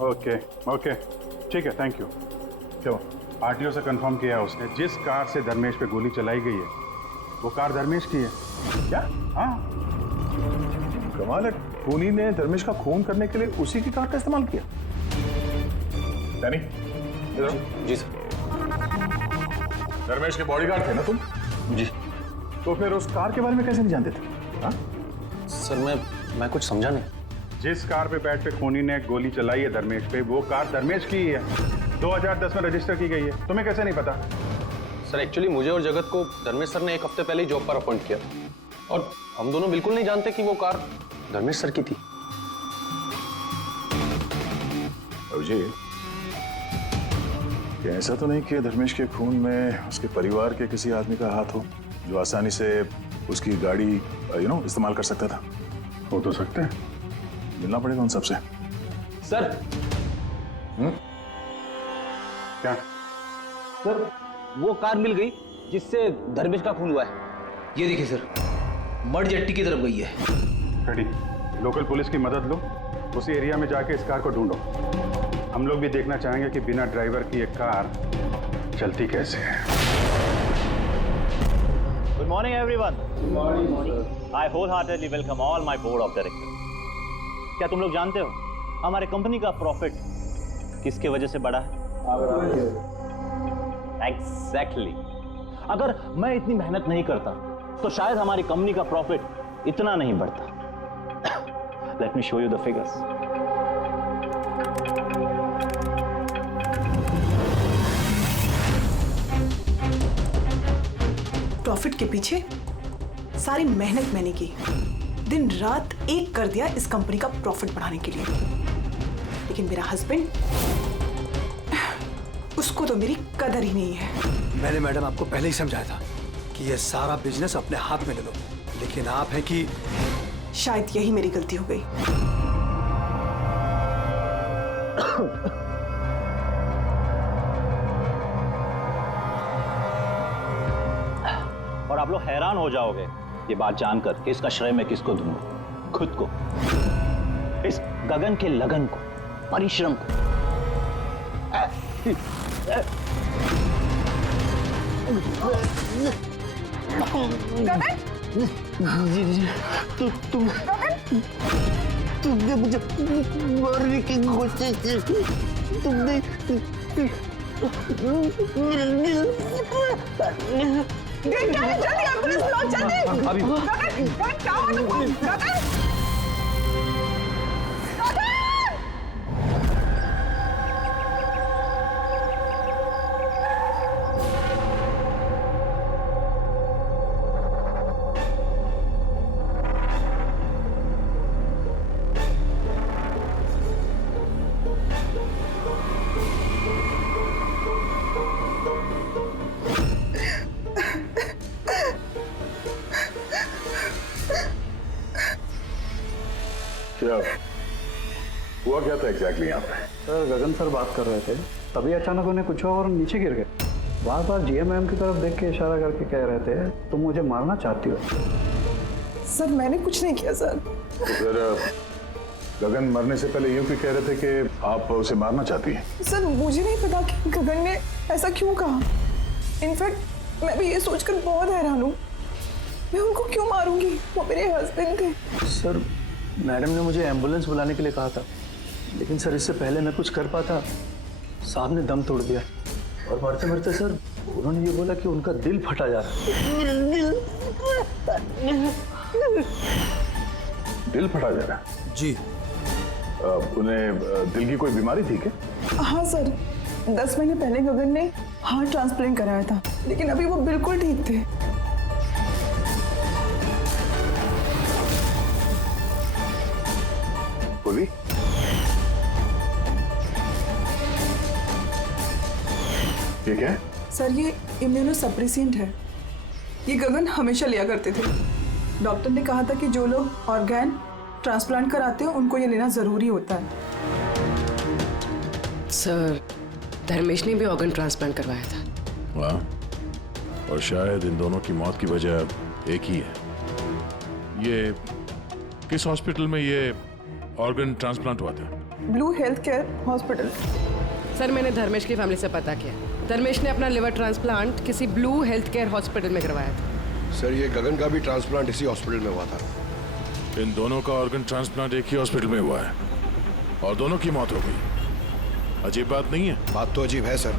ओके ठीक है, थैंक यू। चलो, आरटीओ से कंफर्म किया उसने, जिस कार से धर्मेश पे गोली चलाई गई है वो कार धर्मेश की है। क्या? हाँ, कमाल है, खूनी ने धर्मेश का खून करने के लिए उसी की कार का इस्तेमाल किया। डैनी इधर। जी सर। धर्मेश के बॉडीगार्ड थे ना तुम? जी। तो फिर उस कार के बारे में कैसे नहीं जानते थे? हाँ? सर मैं कुछ समझा नहीं। जिस कार पे बैठ के खूनी ने गोली चलाई है धर्मेश पे, वो कार धर्मेश की ही है। 2010 में रजिस्टर की गई है, तुम्हें कैसे नहीं पता? सर एक्चुअली मुझे और जगत को धर्मेश सर ने एक हफ्ते पहले ही जॉब पर अपॉइंट किया और हम दोनों बिल्कुल नहीं जानते कि वो कार धर्मेश सर की थी। अभिजीत, क्या ऐसा तो नहीं कि धर्मेश के खून में उसके परिवार के किसी आदमी का हाथ हो जो आसानी से उसकी गाड़ी इस्तेमाल कर सकता था? हो तो सकते हैं, मिलना पड़ेगा उन सबसे। सर क्या? सर वो कार मिल गई जिससे धर्मेश का खून हुआ है। ये देखिए सर, मड जेट्टी की तरफ गई है। रेडी, लोकल पुलिस की मदद लो, उसी एरिया में जाके इस कार को ढूंढो। हम लोग भी देखना चाहेंगे कि बिना ड्राइवर की एक कार चलती कैसे है। Good morning, everyone. Good morning. I wholeheartedly welcome all my board of directors. क्या तुम लोग जानते हो हमारे कंपनी का प्रॉफिट किसके वजह से बढ़ा है? Exactly. अगर मैं इतनी मेहनत नहीं करता तो शायद हमारी कंपनी का प्रॉफिट इतना नहीं बढ़ता। Let me show you the figures. Profit के पीछे सारी मेहनत मैंने की, दिन रात एक कर दिया इस कंपनी का प्रॉफिट बढ़ाने के लिए। लेकिन मेरा हस्बैंड, उसको तो मेरी कदर ही नहीं है। मैंने मैडम आपको पहले ही समझाया था कि ये सारा बिजनेस अपने हाथ में ले लो, लेकिन आप हैं कि शायद यही मेरी गलती हो गई। और आप लोग हैरान हो जाओगे ये बात जानकर कि इसका श्रेय मैं किसको दूंगा। खुद को, इस गगन के लगन को, परिश्रम को। तुमने मुझे मारने की कोशिश की। तुमने जल्दी एम्बुलेंस बुलाओ, जल्दी। अभी क्या हुआ तुमको? क्या हुआ, क्या था एग्जैक्टली यहाँ पे? सर गगन सर बात कर रहे थे, तभी अचानक उन्हें कुछ हुआ और नीचे गिर गए। बार बार जीएम मैम की तरफ देख के इशारा करके कह रहे थे तुम मुझे मारना चाहती हो। सर मैंने कुछ नहीं किया सर। तो फिर गगन मरने से पहले यूं क्यों कह रहे थे कि आप उसे मारना चाहती हैं? सर मुझे नहीं पता कि गगन ने ऐसा क्यों कहा। इनफैक्ट मैं भी ये सोचकर बहुत हैरान हूँ, मैं उनको क्यों मारूंगी, वो मेरे हस्बैंड थे। सर मैडम ने मुझे एम्बुलेंस बुलाने के लिए कहा था, लेकिन सर इससे पहले मैं कुछ कर पाता, साहब ने दम तोड़ दिया। और मरते मरते सर उन्होंने ये बोला कि उनका दिल फटा जा रहा है। दिल फटा जा रहा है? जी। उन्हें दिल की कोई बीमारी थी क्या? हाँ सर, 10 महीने पहले गगन ने हार्ट ट्रांसप्लांट कराया था, लेकिन अभी वो बिल्कुल ठीक थे। बोली? ये क्या है? सर ये इम्यूनोसप्रेसेंट है, ये गगन हमेशा लिया करते थे। डॉक्टर ने कहा था कि जो लोग ऑर्गन ट्रांसप्लांट कराते हैं उनको ये लेना जरूरी होता है। सर धर्मेश ने भी ऑर्गन ट्रांसप्लांट करवाया था। वाह, और शायद इन दोनों की मौत की वजह एक ही है। ये किस हॉस्पिटल में ये ऑर्गन ट्रांसप्लांट हुआ था? Blue health care hospital. Sir मैंने धर्मेश की फैमिली से पता किया, धर्मेश ने अपना लिवर ट्रांसप्लांट किसी ब्लू हेल्थ केयर हॉस्पिटल में करवाया था। सर ये गगन का भी ट्रांसप्लांट इसी हॉस्पिटल में हुआ था। इन दोनों का ऑर्गन ट्रांसप्लांट एक ही हॉस्पिटल में हुआ है और दोनों की मौत हो गई। अजीब बात नहीं है? बात तो अजीब है सर।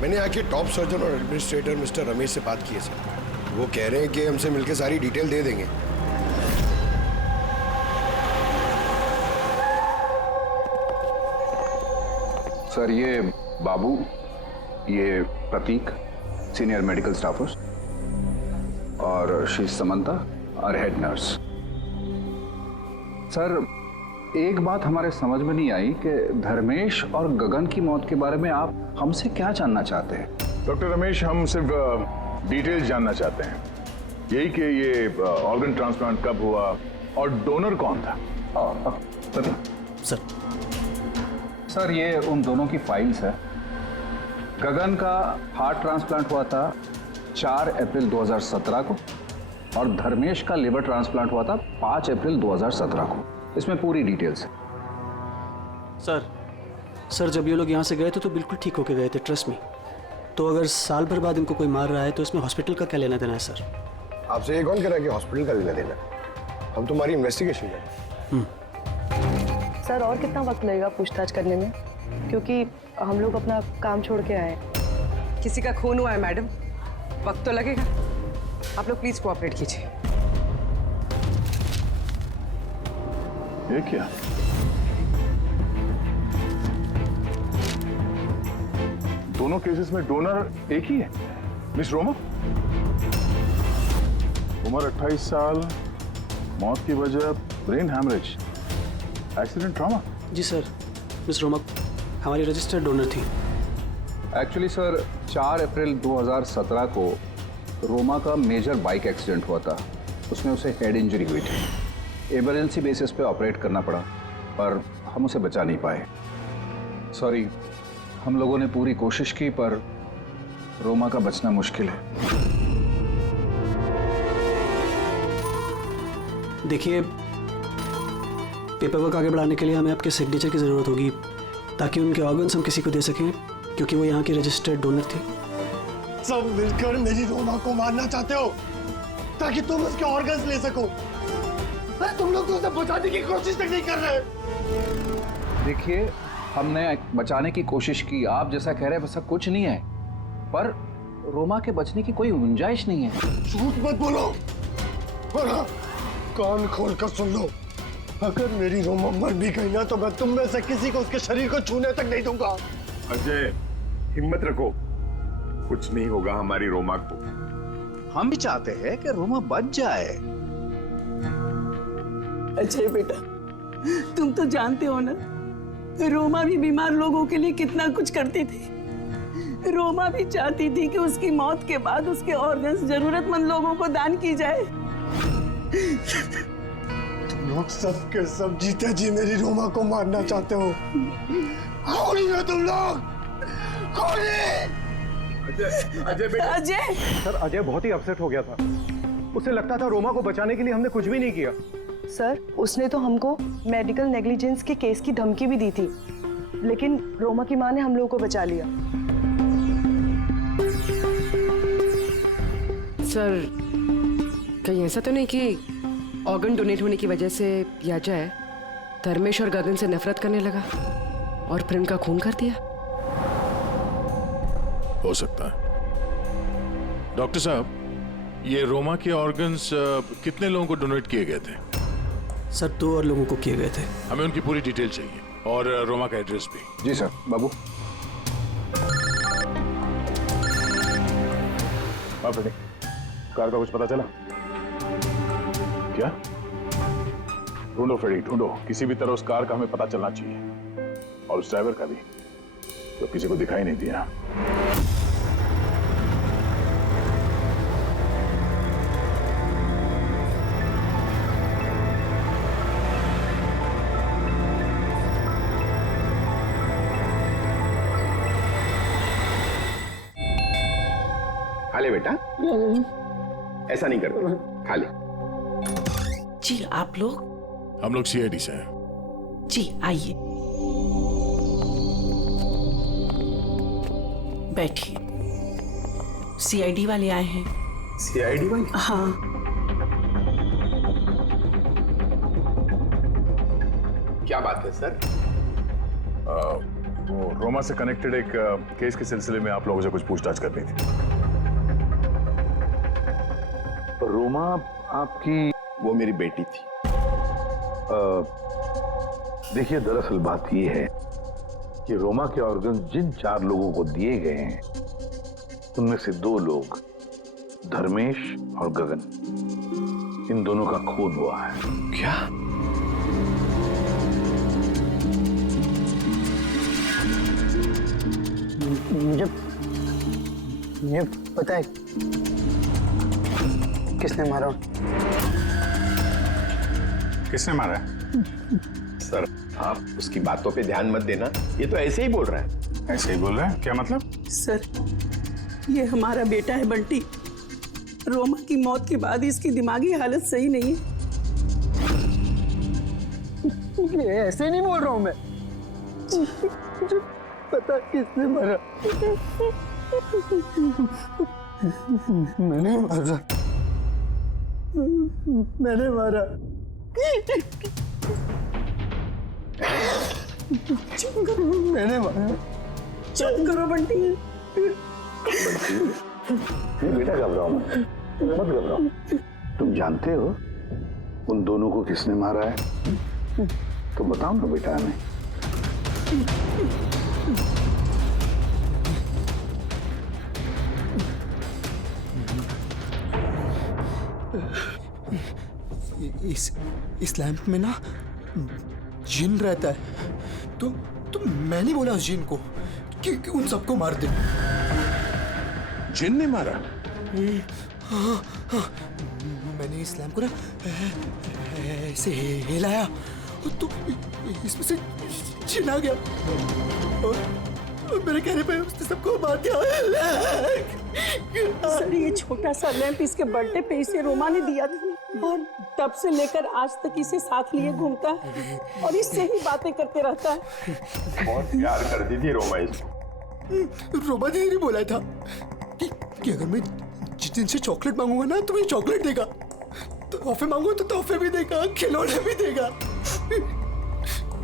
मैंने यहाँ के टॉप सर्जन और एडमिनिस्ट्रेटर मिस्टर रमेश से बात की है सर। वो कह रहे हैं कि हमसे मिलकर सारी डिटेल दे देंगे। सर ये बाबू, ये प्रतीक, सीनियर मेडिकल स्टाफर्स, और शी समंता और हेड नर्स। सर एक बात हमारे समझ में नहीं आई कि धर्मेश और गगन की मौत के बारे में आप हमसे क्या जानना चाहते हैं? डॉक्टर रमेश, हम सिर्फ डिटेल्स जानना चाहते हैं, यही कि ये ऑर्गन ट्रांसप्लांट कब हुआ और डोनर कौन था। सर ये उन दोनों की फाइल्स है। गगन का हार्ट ट्रांसप्लांट हुआ था 4 अप्रैल 2017 को और धर्मेश का लिवर ट्रांसप्लांट हुआ था 5 अप्रैल 2017 को। इसमें पूरी डिटेल्स है। सर जब ये लोग यहाँ से गए थे तो बिल्कुल ठीक होके गए थे, ट्रस्ट मी। तो अगर साल भर बाद इनको कोई मार रहा है तो इसमें हॉस्पिटल का क्या लेना देना है सर? आपसे ये कौन कह रहा है कि हॉस्पिटल का लेना देना? हम तुम्हारी इन्वेस्टिगेशन करें। सर और कितना वक्त लगेगा पूछताछ करने में, क्योंकि हम लोग अपना काम छोड़ के आए। किसी का खून हुआ है मैडम, वक्त तो लगेगा। आप लोग प्लीज कोऑपरेट कीजिए। ये क्या? दोनों केसेस में डोनर एक ही है, मिस रोमा। उम्र 28 साल, मौत की वजह ब्रेन हैमरेज, एक्सीडेंट ट्रॉमा। जी सर, मिस रोमा हमारी रजिस्टर्ड डोनर थी। एक्चुअली सर 4 अप्रैल 2017 को रोमा का मेजर बाइक एक्सीडेंट हुआ था। उसमें उसे हेड इंजरी हुई थी। इमरजेंसी बेसिस पे ऑपरेट करना पड़ा, पर हम उसे बचा नहीं पाए। सॉरी, हम लोगों ने पूरी कोशिश की पर रोमा का बचना मुश्किल है। देखिए, पेपर वर्क आगे बढ़ाने के लिए हमें आपके सिग्नेचर की ज़रूरत होगी ताकि उनके ऑर्गन्स हम किसी को दे सकें, क्योंकि वो यहाँ की रजिस्टर्ड डोनर थी। सब मिलकर मेरी रोमा को मारना चाहते हो ताकि तुम उसके ऑर्गन्स ले सको। अरे तुम लोग तो उसे बचाने की कोशिश तक नहीं कर रहे। देखिए, हमने बचाने की कोशिश की, आप जैसा कह रहे हैं वैसा कुछ नहीं है, पर रोमा के बचने की कोई गुंजाइश नहीं है। झूठ मत बोलो और हाँ, कान खोल कर सुन लो। अगर मेरी रोमा मर भी गई ना तो मैं तुम में से किसी को उसके शरीर को छूने तक नहीं दूंगा। अजय, हिम्मत रखो, कुछ नहीं होगा हमारी रोमा को। हम भी चाहते हैं कि रोमा बच जाए। अजय बेटा, तुम तो जानते हो ना, रोमा भी बीमार लोगों के लिए कितना कुछ करती थी। रोमा भी चाहती थी कि उसकी मौत के बाद उसके ऑर्गन्स जरूरतमंद लोगों को दान की जाए। तुम लोग सब के सब जीते जी मेरी रोमा को मारना चाहते हो। कौन हो तुम लोग? कौन है? अजय बेटा। अजय! सर अजय बहुत ही अपसेट हो गया था। उसे लगता था रोमा को बचाने के लिए हमने कुछ भी नहीं किया। सर उसने तो हमको मेडिकल नेग्लिजेंस के केस की धमकी भी दी थी, लेकिन रोमा की माँ ने हम लोगों को बचा लिया। सर कहीं ऐसा तो नहीं कि ऑर्गन डोनेट होने की वजह से या जाए धर्मेश और गगन से नफरत करने लगा और फिर उनका खून कर दिया? हो सकता है। डॉक्टर साहब, ये रोमा के ऑर्गन्स कितने लोगों को डोनेट किए गए थे? सर 2 और लोगों को किए गए थे। हमें उनकी पूरी डिटेल चाहिए और रोमा का एड्रेस भी। जी सर। बाबू। हाँ फ्रेडी, कार का कुछ पता चला क्या? ढूंढो फ्रेडी, ढूंढो। किसी भी तरह उस कार का हमें पता चलना चाहिए और उस ड्राइवर का भी, तो किसी को दिखाई नहीं दिया। खा ले बेटा, ऐसा नहीं करते, खा ले। जी आप लोग? हम लोग सीआईडी से हैं। जी आइए, बैठिए। सीआईडी वाले आए हैं। सीआईडी वाले? हाँ। क्या बात है सर? वो रोमा से कनेक्टेड एक केस के सिलसिले में आप लोगों से कुछ पूछताछ करनी थी। रोमा आपकी? वो मेरी बेटी थी। देखिए, दरअसल बात ये है कि रोमा के ऑर्गन जिन 4 लोगों को दिए गए हैं उनमें से 2 लोग धर्मेश और गगन, इन दोनों का खून हुआ है। क्या? मुझे पता है किसने मारा। किसने मारा है? सर आप उसकी बातों पे ध्यान मत देना, ये तो ऐसे ही बोल रहा है। ऐसे ही बोल रहा है? क्या मतलब? सर, ये हमारा बेटा है बंटी। रोमा की मौत के बाद इसकी दिमागी हालत सही नहीं है। ऐसे नहीं बोल रहा हूं मैं। मुझे पता किसने मारा। मैंने मारा। मैंने मारा। मैंने मारा। चुप करो बंटी। बेटा घबराओ मत, घबराओ। तुम जानते हो उन दोनों को किसने मारा है? तो बताओ ना बेटा हमें। इस लैंप में ना जिन रहता है। तो मैंने बोला उस जिन को कि उन सबको मार दे। जिन ने मारा? हाँ, मैंने इस लैंप को ना ऐसे हिलाया तो इसमें से जिन आ गया और मेरे कहने पे उसने सबको मार दिया। सर, ये छोटा सा लैंप इसके बर्थडे पे इसे रोमा ने दिया था और तब से लेकर आज तक इसे साथ लिए घूमता है और इससे ही बातें करते रहता है। बहुत प्यार करती थी रोमा इसको। रोमा दीदी ने बोला था कि अगर मैं जिन से चॉकलेट मांगूंगा ना तो मुझे चॉकलेट देगा, तोहफे मांगूंगा तो तोहफे भी देगा, खिलौने भी देगा।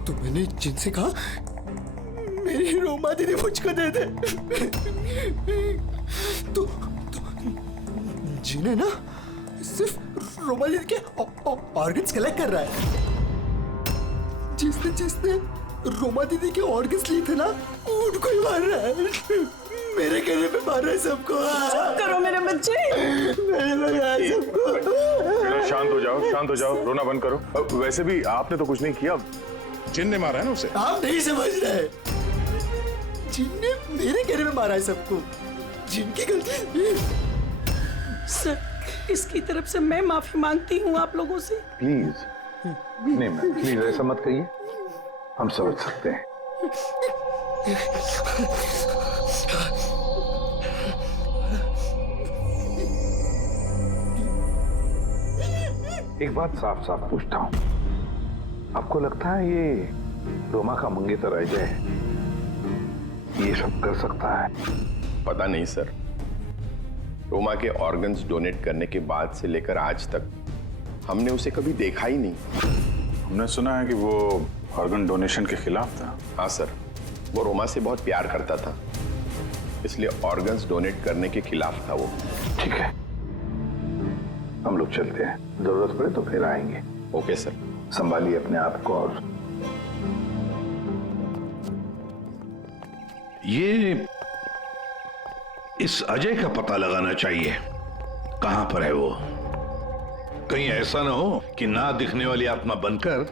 तो मैंने जिनसे कहा मेरी रोमा दीदी मुझको दे दे। तो जिन्हें ना सिर्फ रोमा दीदी के ऑर्गन्स कलेक्ट कर रहा है। जिसने रोमा दीदी के ऑर्गन्स लिए थे ना उनको ही मार रहा है। मेरे कहने पे मार रहा है सबको। चुप करो मेरे बच्चे। मैंने मारा है सबको। शांत हो जाओ, शांत हो जाओ, रोना बंद करो। वैसे भी आपने तो कुछ नहीं किया, जिन ने मारा है ना उसे। आप नहीं समझ रहे। जिन ने मेरे कहने पे मारा है सबको। जिनकी गलती। सर, इसकी तरफ से मैं माफी मांगती हूँ आप लोगों से। प्लीज नहीं मैम, प्लीज ऐसा मत कहिए, हम समझ सकते हैं। एक बात साफ साफ पूछता हूं, आपको लगता है ये रोमा का मंगेतर अजय ये सब कर सकता है? पता नहीं सर, रोमा के ऑर्गन्स डोनेट करने के बाद से लेकर आज तक हमने उसे कभी देखा ही नहीं। हमने सुना है कि वो ऑर्गन डोनेशन के खिलाफ था। हाँ सर, वो रोमा से बहुत प्यार करता था, इसलिए ऑर्गन्स डोनेट करने के खिलाफ था वो। ठीक है, हम लोग चलते हैं, जरूरत पड़े तो फिर आएंगे। Okay sir. संभालिए अपने आप को। और ये इस अजय का पता लगाना चाहिए, कहां पर है वो। कहीं ऐसा ना हो कि ना दिखने वाली आत्मा बनकर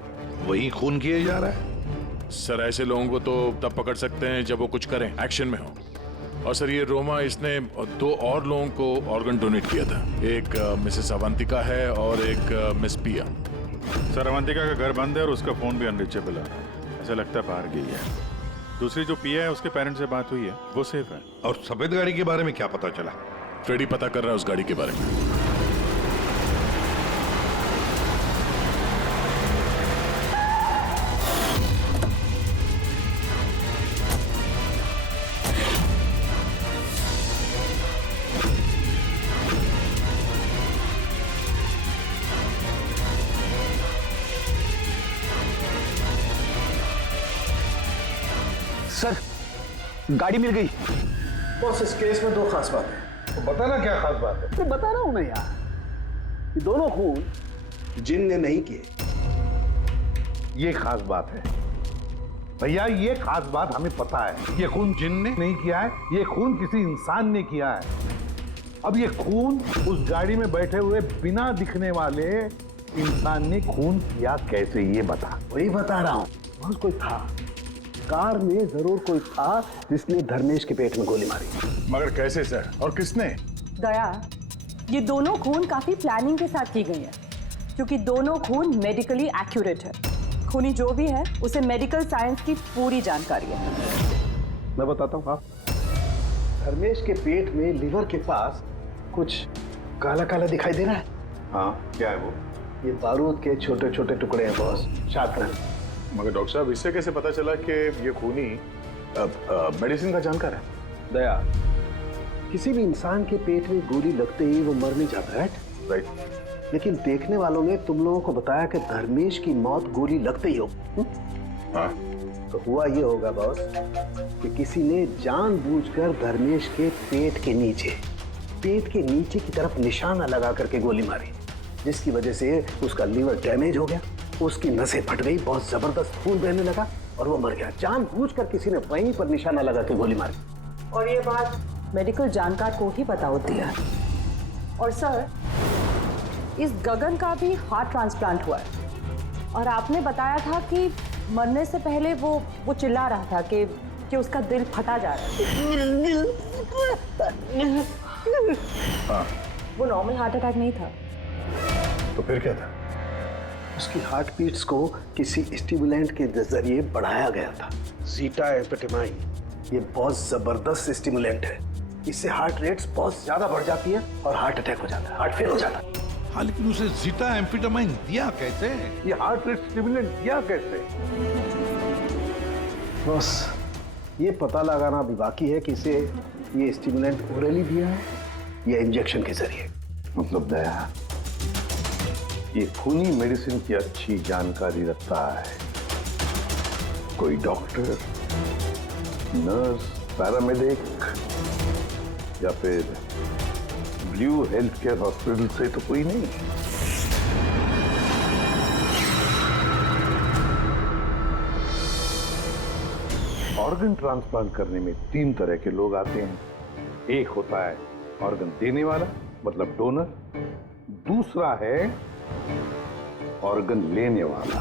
वही खून किए जा रहा है। सर, ऐसे लोगों को तो तब पकड़ सकते हैं जब वो कुछ करें, एक्शन में हो। और सर, ये रोमा इसने 2 और लोगों को ऑर्गन डोनेट किया था। एक मिसेस अवंतिका है और एक मिस पिया। सर, अवंतिका का घर बंद है और उसका फोन भी अनरीचेबल है, ऐसा लगता है बाहर गई है। दूसरी जो पिया है उसके पेरेंट्स से बात हुई है, वो सेफ है। और सफेद गाड़ी के बारे में क्या पता चला? फ्रेडी पता कर रहा है उस गाड़ी के बारे में। सर, गाड़ी मिल गई। बॉस, इस केस में 2 खास बात है। तो बताना क्या खास बात है? मैं बता रहा हूं ना यार, ये दोनों खून जिन ने नहीं किए। ये खास बात है। भैया ये खास बात हमें पता है, ये खून जिन ने नहीं किया है, ये खून किसी इंसान ने किया है। अब ये खून उस गाड़ी में बैठे हुए बिना दिखने वाले इंसान ने खून किया कैसे, ये बता। वही बता रहा हूँ, बहुत कोई था, कार में जरूर कोई था जिसने धर्मेश के पेट में गोली मारी। मगर कैसे सर, और किसने? दया, ये दोनों खून काफी प्लानिंग के साथ की गई है, क्योंकि दोनों खून मेडिकली एक्यूरेट है। खूनी जो भी है उसे मेडिकल साइंस की पूरी जानकारी है। मैं बताता हूँ। धर्मेश के पेट में लिवर के पास कुछ काला काला दिखाई दे रहा है। हाँ, क्या है वो? ये बारूद के छोटे छोटे टुकड़े हैं बॉस, छात्र। मगर डॉक्टर साहब, इससे कैसे पता चला कि ये खूनी मेडिसिन का जानकार है? दया, किसी भी इंसान के पेट में गोली लगते ही वो मर नहीं जाता है, राइट? लेकिन देखने वालों ने तुम लोगों को बताया कि धर्मेश की मौत गोली लगते ही हो। हाँ। तो हुआ ये होगा बॉस कि किसी ने जानबूझकर धर्मेश के पेट के नीचे की तरफ निशाना लगा करके गोली मारी, जिसकी वजह से उसका लीवर डैमेज हो गया, उसकी नसें फट गई, बहुत जबरदस्त खून बहने लगा और वो मर गया। जानबूझकर किसी ने वहीं पर निशाना लगा के गोली मारी। और ये बात मेडिकल जानकार को ही पता होती है। और सर, इस गगन का भी हार्ट ट्रांसप्लांट हुआ है और आपने बताया था कि मरने से पहले वो चिल्ला रहा था कि उसका दिल फटा जा रहा है। हाँ। वो नॉर्मल हार्ट अटैक नहीं था। तो फिर क्या था? उसकी हार्ट बीट्स को किसी स्टिमुलेंट के जरिए बढ़ाया गया था। जीटा एम्फेटामाइन ये बहुत जबरदस्त स्टिमुलेंट है, इससे हार्ट रेट्स बहुत ज्यादा बढ़ जाती है और हार्ट अटैक हो जाता है, हार्ट फेल हो जाता है। हाँ, लेकिन उसे जीटा एम्फेटामाइन दिया कैसे? ये हार्ट रेट स्टिमुलेंट दिया कैसे? बस ये पता लगाना भी बाकी है कि इसे ये स्टिमुलेंट ओरली दिया है या इंजेक्शन के जरिए। मतलब दया, ये खूनी मेडिसिन की अच्छी जानकारी रखता है कोई डॉक्टर, नर्स, पैरामेडिक या फिर ब्लू हेल्थ केयर हॉस्पिटल से तो कोई नहीं। ऑर्गन ट्रांसप्लांट करने में 3 तरह के लोग आते हैं। एक होता है ऑर्गन देने वाला, मतलब डोनर। दूसरा है ऑर्गन लेने वाला,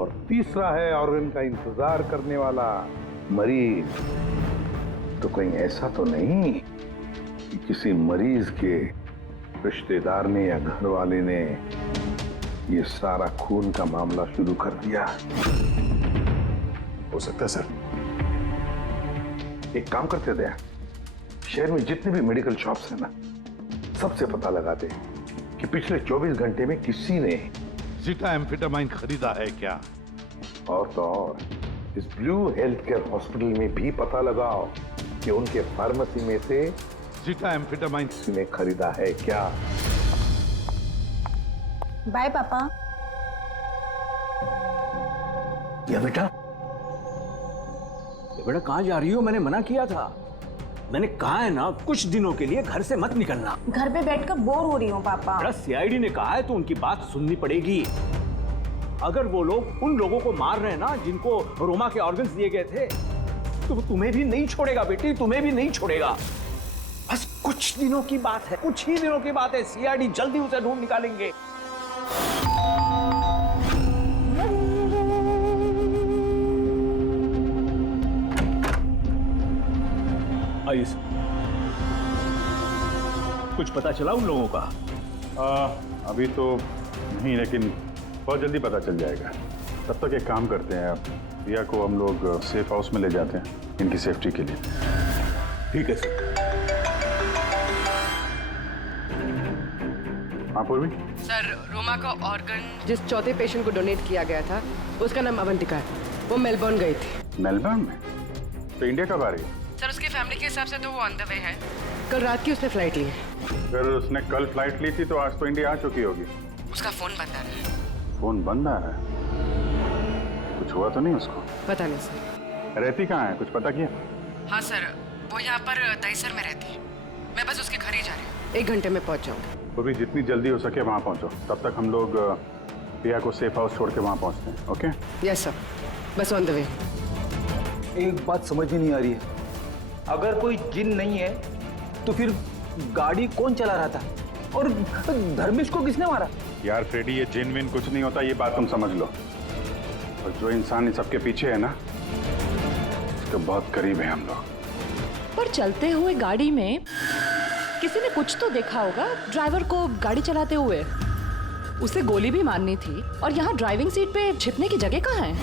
और तीसरा है ऑर्गन का इंतजार करने वाला, मरीज। तो कहीं ऐसा तो नहीं कि किसी मरीज के रिश्तेदार ने या घर वाले ने ये सारा खून का मामला शुरू कर दिया? हो सकता है सर। एक काम करते दया, शहर में जितने भी मेडिकल शॉप्स हैं ना, सबसे पता लगाते कि पिछले 24 घंटे में किसी ने जीटा एम्फेटामाइन खरीदा है क्या। और तो और इस ब्लू हेल्थ केयर हॉस्पिटल में भी पता लगाओ कि उनके फार्मेसी में से जीटा एम्फेटामाइन किसी ने खरीदा है क्या। बाय पापा। या बेटा कहाँ जा रही हो? मैंने मना किया था, मैंने कहा है ना कुछ दिनों के लिए घर से मत निकलना। घर पे बैठकर बोर हो रही हूँ पापा। सीआईडी ने कहा है तो उनकी बात सुननी पड़ेगी। अगर वो लोग उन लोगों को मार रहे हैं ना जिनको रोमा के ऑर्गन्स दिए गए थे, तो वो तुम्हें भी नहीं छोड़ेगा बेटी, तुम्हें भी नहीं छोड़ेगा। बस कुछ दिनों की बात है, कुछ ही दिनों की बात है। सीआईडी जल्दी उसे ढूंढ निकालेंगे। आइए, कुछ पता चला उन लोगों का? अभी तो नहीं, लेकिन बहुत जल्दी पता चल जाएगा। तब तक एक काम करते हैं, रिया को हम लोग सेफ हाउस में ले जाते हैं इनकी सेफ्टी के लिए। ठीक है सर। हाँ पूर्वी। सर, रोमा का ऑर्गन जिस चौथे पेशेंट को डोनेट किया गया था उसका नाम अवंतिका है। वो मेलबर्न गई थी। मेलबर्न में? तो इंडिया कब आ रही है? सर, उसकी फैमिली के हिसाब से तो वो ऑन द वे है। कल रात की उसने फ्लाइट ली है। अगर उसने कल फ्लाइट ली थी तो आज तो इंडिया आ चुकी होगी। उसका फोन बंद आ रहा है। फोन बंद आ रहा है? कुछ हुआ तो नहीं उसको? पता नहीं सर। रहती कहाँ है, कुछ पता किया? हाँ सर, वो यहाँ पर दहीसर में रहती है। मैं बस उसके घर ही जा रही हूँ। 1 घंटे में पहुँच जाऊँगी। वो भी जितनी जल्दी हो सके वहाँ पहुँचो। तब तक हम लोग रिया को सेफ हाउस छोड़ के वहाँ पहुँचते हैं। ओके? यस सर, बस ऑन द वे। एक बात समझ में नहीं आ रही है, अगर कोई जिन नहीं है तो फिर गाड़ी कौन चला रहा था और धर्मेश को किसने मारा? यार फ्रेडी, ये जिन विन कुछ नहीं होता, ये बात तुम समझ लो। और जो इंसान इन सबके पीछे है ना, उसके बहुत करीब है हम लोग। पर चलते हुए गाड़ी में किसी ने कुछ तो देखा होगा ड्राइवर को गाड़ी चलाते हुए। उसे गोली भी मारनी थी और यहाँ ड्राइविंग सीट पे छिपने की जगह कहाँ है?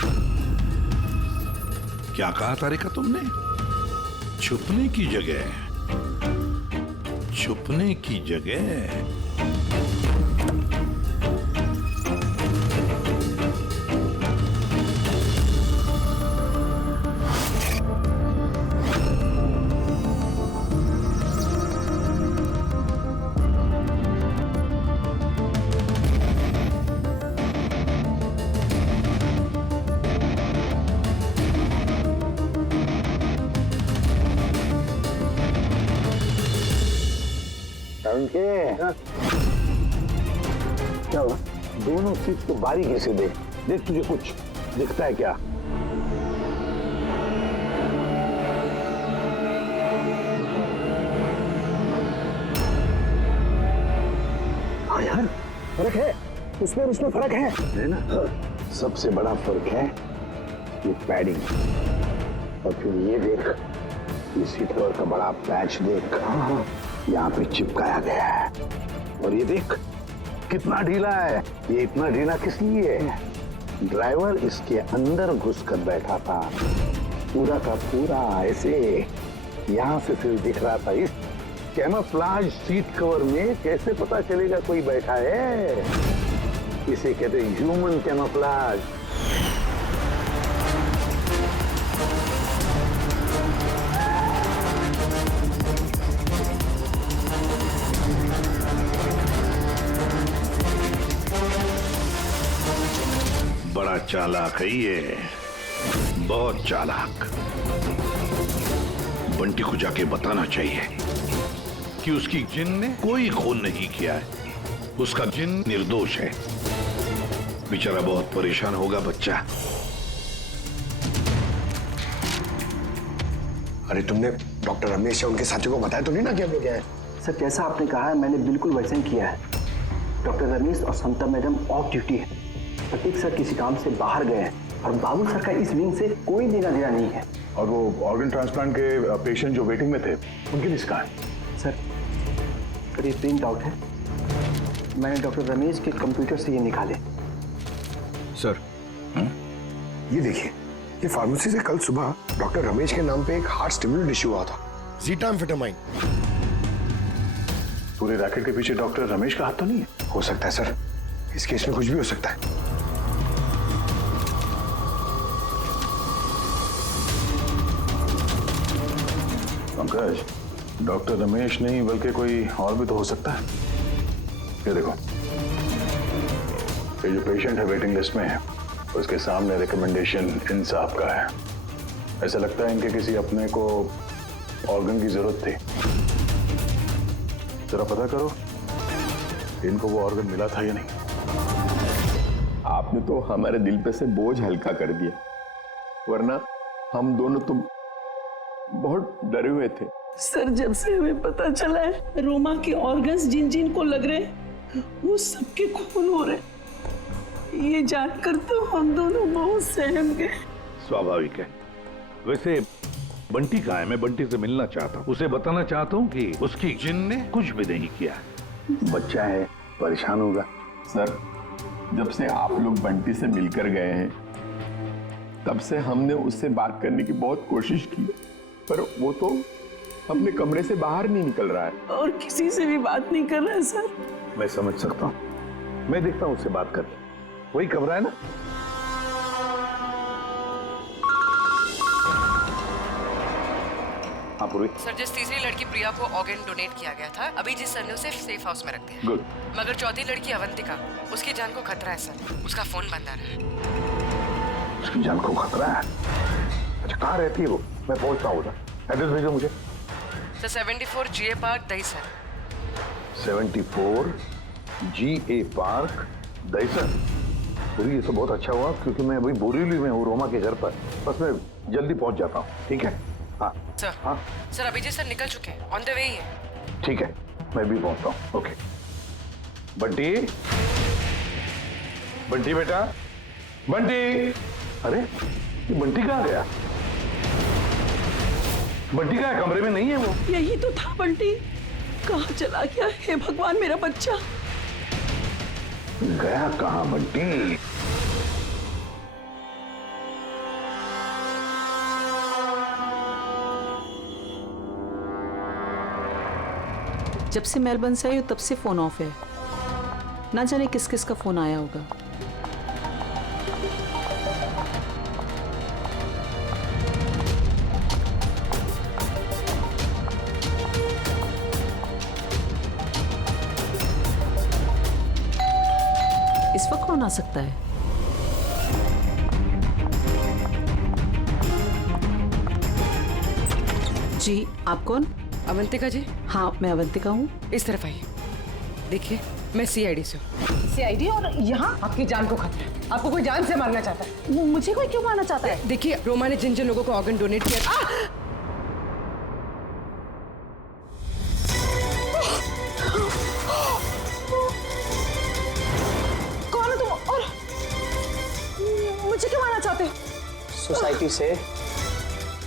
क्या कहा तारिका तुमने? छुपने की जगह? छुपने की जगह? क्या हुआ? दोनों सीट को बारीकी से देख, देख तुझे कुछ दिखता है क्या? हाँ यार, फर्क है उसमें और उसमें फर्क है ना? सबसे बड़ा फर्क है ये पैडिंग। और फिर ये देख, ये सीट कवर का बड़ा पैच देख, यहाँ पे चिपकाया गया है। और ये देख कितना ढीला है। ये इतना ढीला किस लिए है? ड्राइवर इसके अंदर घुस कर बैठा था, पूरा का पूरा ऐसे यहाँ से सिर्फ दिख रहा था। इस कैमोफ्लेज सीट कवर में कैसे पता चलेगा कोई बैठा है? इसे कहते हैं ह्यूमन कैमोफ्लेज। बड़ा चालाक है ये, बहुत चालाक। बंटी को जाके बताना चाहिए कि उसकी जिन ने कोई खून नहीं किया है, उसका जिन निर्दोष है। बेचारा बहुत परेशान होगा बच्चा। अरे तुमने डॉक्टर रमेश या उनके साथियों को बताया तो नहीं ना कि हम लोग गए? सर जैसा आपने कहा है मैंने बिल्कुल वैसे ही किया है। डॉक्टर रमेश और समता मैडम ऑफ ड्यूटी है, प्रतीक सर किसी काम से बाहर गए हैं और बाबू सर का इस विंग से कोई लेना देना नहीं है। और वो ऑर्गन ट्रांसप्लांट के पेशेंट जो वेटिंग में थे, उनकी लिस्ट कहाँ है? सर करीब प्रिंट आउट है, मैंने डॉक्टर रमेश के कंप्यूटर से ये निकाले। सर ये देखिए, ये फार्मेसी से कल सुबह डॉक्टर रमेश के नाम पे एक हार्ट स्टिमुलेंट इश्यू हुआ था, ज़ीटाम्फेटामाइन। पूरे रैकेट के पीछे डॉक्टर रमेश का हाथ तो नहीं है? हो सकता है सर, इस केस में कुछ भी हो सकता है। पंकज, डॉक्टर रमेश नहीं बल्कि कोई और भी तो हो सकता है। ये देखो, ये जो पेशेंट है वेटिंग लिस्ट में है, उसके सामने रिकमेंडेशन इंसाफ का है। ऐसा लगता है इनके किसी अपने को ऑर्गन की जरूरत थी। जरा पता करो इनको वो ऑर्गन मिला था या नहीं। आपने तो हमारे दिल पे से बोझ हल्का कर दिया, वरना हम दोनों तो बहुत डरे हुए थे। सर जब से हमें पता चला है रोमा के ऑर्गन्स जिन जिन को लग रहे वो सबके खून हो रहे, ये जानकर तो हम दोनों बहुत सहम गए। स्वाभाविक है। वैसे बंटी कहाँ है? मैं बंटी से मिलना चाहता हूँ, उसे बताना चाहता हूँ कि उसकी जिन ने कुछ भी नहीं किया। बच्चा है, परेशान होगा। सर जब से आप लोग बंटी से मिलकर गए हैं, तब से हमने उससे बात करने की बहुत कोशिश की, पर वो तो अपने कमरे से बाहर नहीं निकल रहा है और किसी से भी बात नहीं कर रहा है। सर मैं समझ सकता हूँ, मैं देखता हूँ उससे बात कर। वही कमरा है ना? हाँ पूर्वी। सर जिस तीसरी लड़की प्रिया को ऑर्गन डोनेट किया गया था, अभी जिस सर ने उसे सेफ हाउस में रख दिया। गुड। मगर चौथी लड़की अवंतिका, उसकी जान को खतरा है सर, उसका फोन बंद आ रहा है। उसकी जान को खतरा है? अच्छा कहाँ रहती है वो? मैं पहुंचता हूँ उधर। एड्रेस भेजो मुझे। Sir 74 GA park Dahisar. 74 GA park Dahisar. पूरी ये तो बहुत अच्छा हुआ क्योंकि मैं अभी बोरीवली में हूँ रोमा के घर पर। बस मैं जल्दी पहुंच जाता हूँ, ठीक है? हाँ सर। हाँ सर अभिजीत सर निकल चुके हैं, ऑन द वे ही है। ठीक है, मैं भी पहुंचता हूँ। ओके बंटी, बंटी बेटा, बंटी। अरे ये बंटी कहाँ गया? बंटी कहाँ है? कमरे में नहीं है वो? यही तो था बंटी, कहाँ चला गया? हे भगवान मेरा बच्चा गया कहाँ बंटी? जब से मेलबर्न से आई हूँ तब से फोन ऑफ है, ना जाने किस किस का फोन आया होगा। इस वक्त कौन आ सकता है? जी आप कौन? अवंतिका जी। हाँ मैं अवंतिका हूँ। इस तरफ आइए, देखिए मैं सीआईडी से हूँ। सीआईडी? और यहाँ आपकी जान को खतरा है, आपको कोई जान से मारना चाहता है। मुझे कोई क्यों मारना चाहता है? देखिए रोमा ने जिन जिन लोगों को ऑर्गन डोनेट किया। कौन हो तुम और मुझे क्यों मारना चाहते हो? सोसाइटी से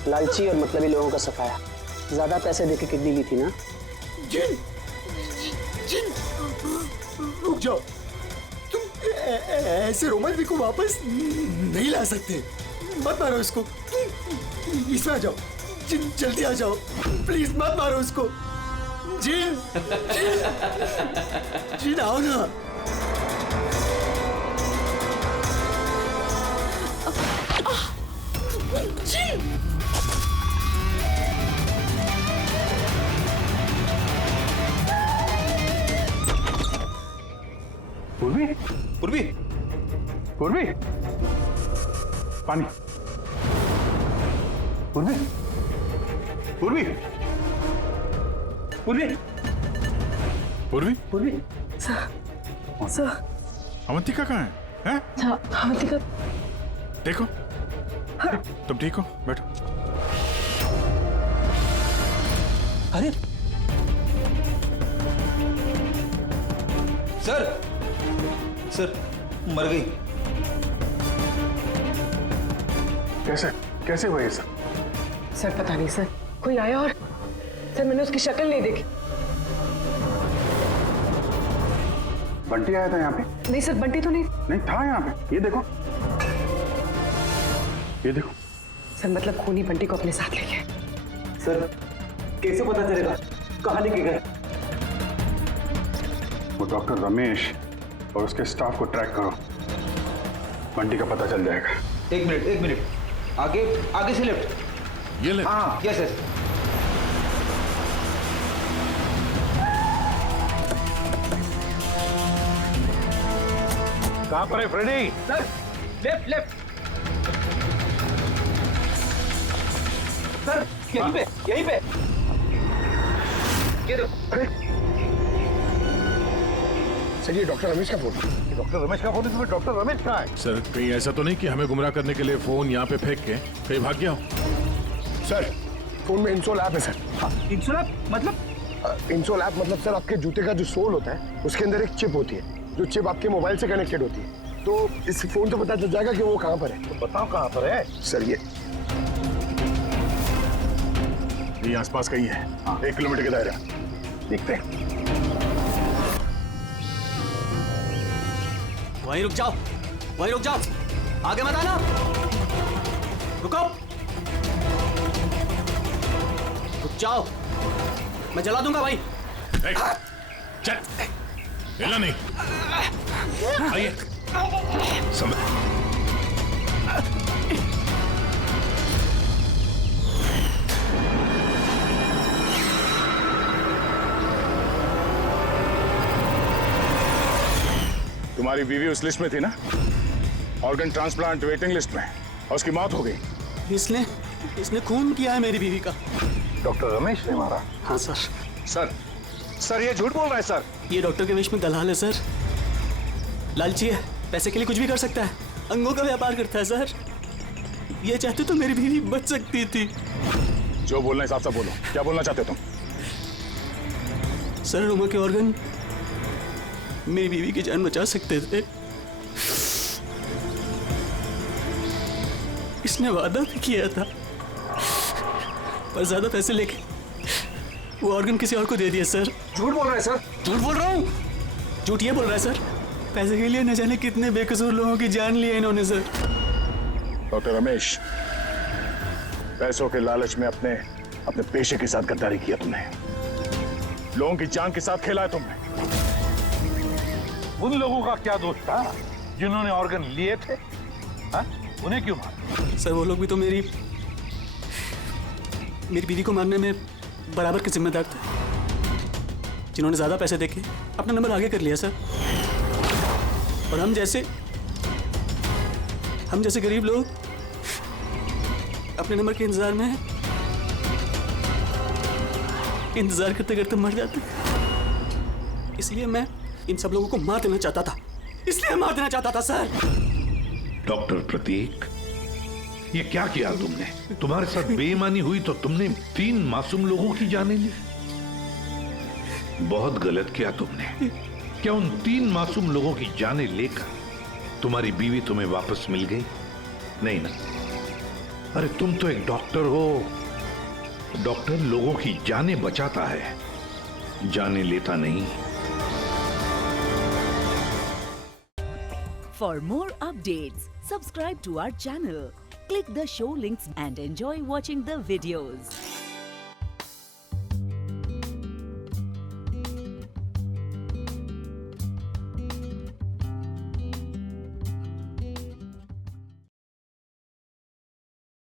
लालची और मतलबी लोगों का सफाया। ज्यादा पैसे देके किडनी ली थी ना? जिन, जिन, रुक जाओ। तुम ऐसे रोमा जी को वापस नहीं ला सकते। मत मारो इसको, इसमें आ जाओ। जिन जल्दी आ जाओ, प्लीज मत मारो उसको। जिन, जिन आओ ना। जिन पूर्वी, पूर्वी, पूर्वी, पानी। पूर्वी, पूर्वी, पूर्वी, पूर्वी, पूर्वी। सर अवंतिका कहाँ है? हैं? अवंतिका देखो, तुम ठीक हो? बैठो। अरे सर, सर मर गई। कैसे कैसे हुआ ये सब? सर पता नहीं सर, कोई आया और सर मैंने उसकी शक्ल नहीं देखी। बंटी आया था यहाँ पे? नहीं सर, बंटी तो नहीं था यहाँ पे। ये देखो, ये देखो। सर मतलब खूनी बंटी को अपने साथ ले गए। सर कैसे पता चलेगा कहाँ लेके गए? वो डॉक्टर रमेश और उसके स्टाफ को ट्रैक करो, बंटी का पता चल जाएगा। एक मिनट, आगे आगे से लेफ्ट। ये लेफ्ट? हाँ यस यस। कहाँ पर है Freddy? Sir left left. Sir यहीं पे, यहीं पे। ये देखो। सर ये डॉक्टर रमेश का फोन। डॉक्टर रमेश का फोन है? तुम्हें डॉक्टर रमेश कहाँ है? सर कहीं ऐसा तो नहीं कि हमें गुमराह करने के लिए फोन यहाँ पे फेंक के कहीं भाग गया हो? सर फोन में इंसोल ऐप है सर। इंसोल ऐप मतलब? इंसोल ऐप मतलब सर आपके जूते का जो सोल होता है उसके अंदर एक चिप होती है, जो चिप आपके मोबाइल से कनेक्टेड होती है। तो इस फोन से पता चल जाएगा कि वो कहाँ पर है। तो बताओ कहाँ पर है? सर ये आसपास कहीं है। 1 किलोमीटर के दायरा देखते हैं। वहीं रुक जाओ, वहीं रुक जाओ, आगे मत आना। रुको, रुक जाओ, मैं जला दूंगा भाई। चल, हिलना नहीं। आइए, तुम्हारी बीवी उस लिस्ट में थी ना, ऑर्गन ट्रांसप्लांट वेटिंग लिस्ट में, और उसकी मौत हो गई। इसने खून किया है मेरी बीवी का। डॉक्टर रमेश ने मारा? हाँ सर। सर ये झूठ बोल रहा है सर। ये डॉक्टर के वेश में दलाल है सर, लालची है। पैसे के लिए कुछ भी कर सकता है, अंगों का व्यापार करता है सर। ये चाहते तो मेरी बीवी बच सकती थी। जो बोलना है साफ साफ बोलो, क्या बोलना चाहते हो तुम? सर रोमा के ऑर्गन मेरी बीवी की जान बचा सकते थे। इसने वादा भी किया था, पर ज्यादा पैसे लेके वो ऑर्गन किसी और को दे दिया सर। झूठ बोल रहा है सर। झूठ बोल रहा हूँ? झूठ ये बोल रहा है सर? पैसे के लिए न जाने कितने बेकसूर लोगों की जान ली है इन्होंने सर। डॉक्टर रमेश, पैसों के लालच में अपने पेशे के साथ गद्दारी किया तुमने, लोगों की जान के साथ खेला है तुमने। उन लोगों का क्या दोष था जिन्होंने ऑर्गन लिए थे? हा? उन्हें क्यों मारा? सर वो लोग भी तो मेरी बीवी को मारने में बराबर के जिम्मेदार थे, जिन्होंने ज्यादा पैसे देके अपना नंबर आगे कर लिया सर। और हम जैसे गरीब लोग अपने नंबर के इंतजार में हैं, इंतजार करते करते मर जाते। इसलिए मैं इन सब लोगों को मार देना चाहता था, सर। डॉक्टर प्रतीक, ये क्या किया तुमने? तुम्हारे साथ बेईमानी हुई तो तुमने 3 मासूम लोगों की जानें ली। बहुत गलत किया तुमने। क्या उन 3 मासूम लोगों की जानें लेकर तुम्हारी बीवी तुम्हें वापस मिल गई? नहीं ना। अरे तुम तो एक डॉक्टर हो। डॉक्टर लोगों की जानें बचाता है, जानें लेता नहीं। For more updates, subscribe to our channel, click the show links and enjoy watching the videos.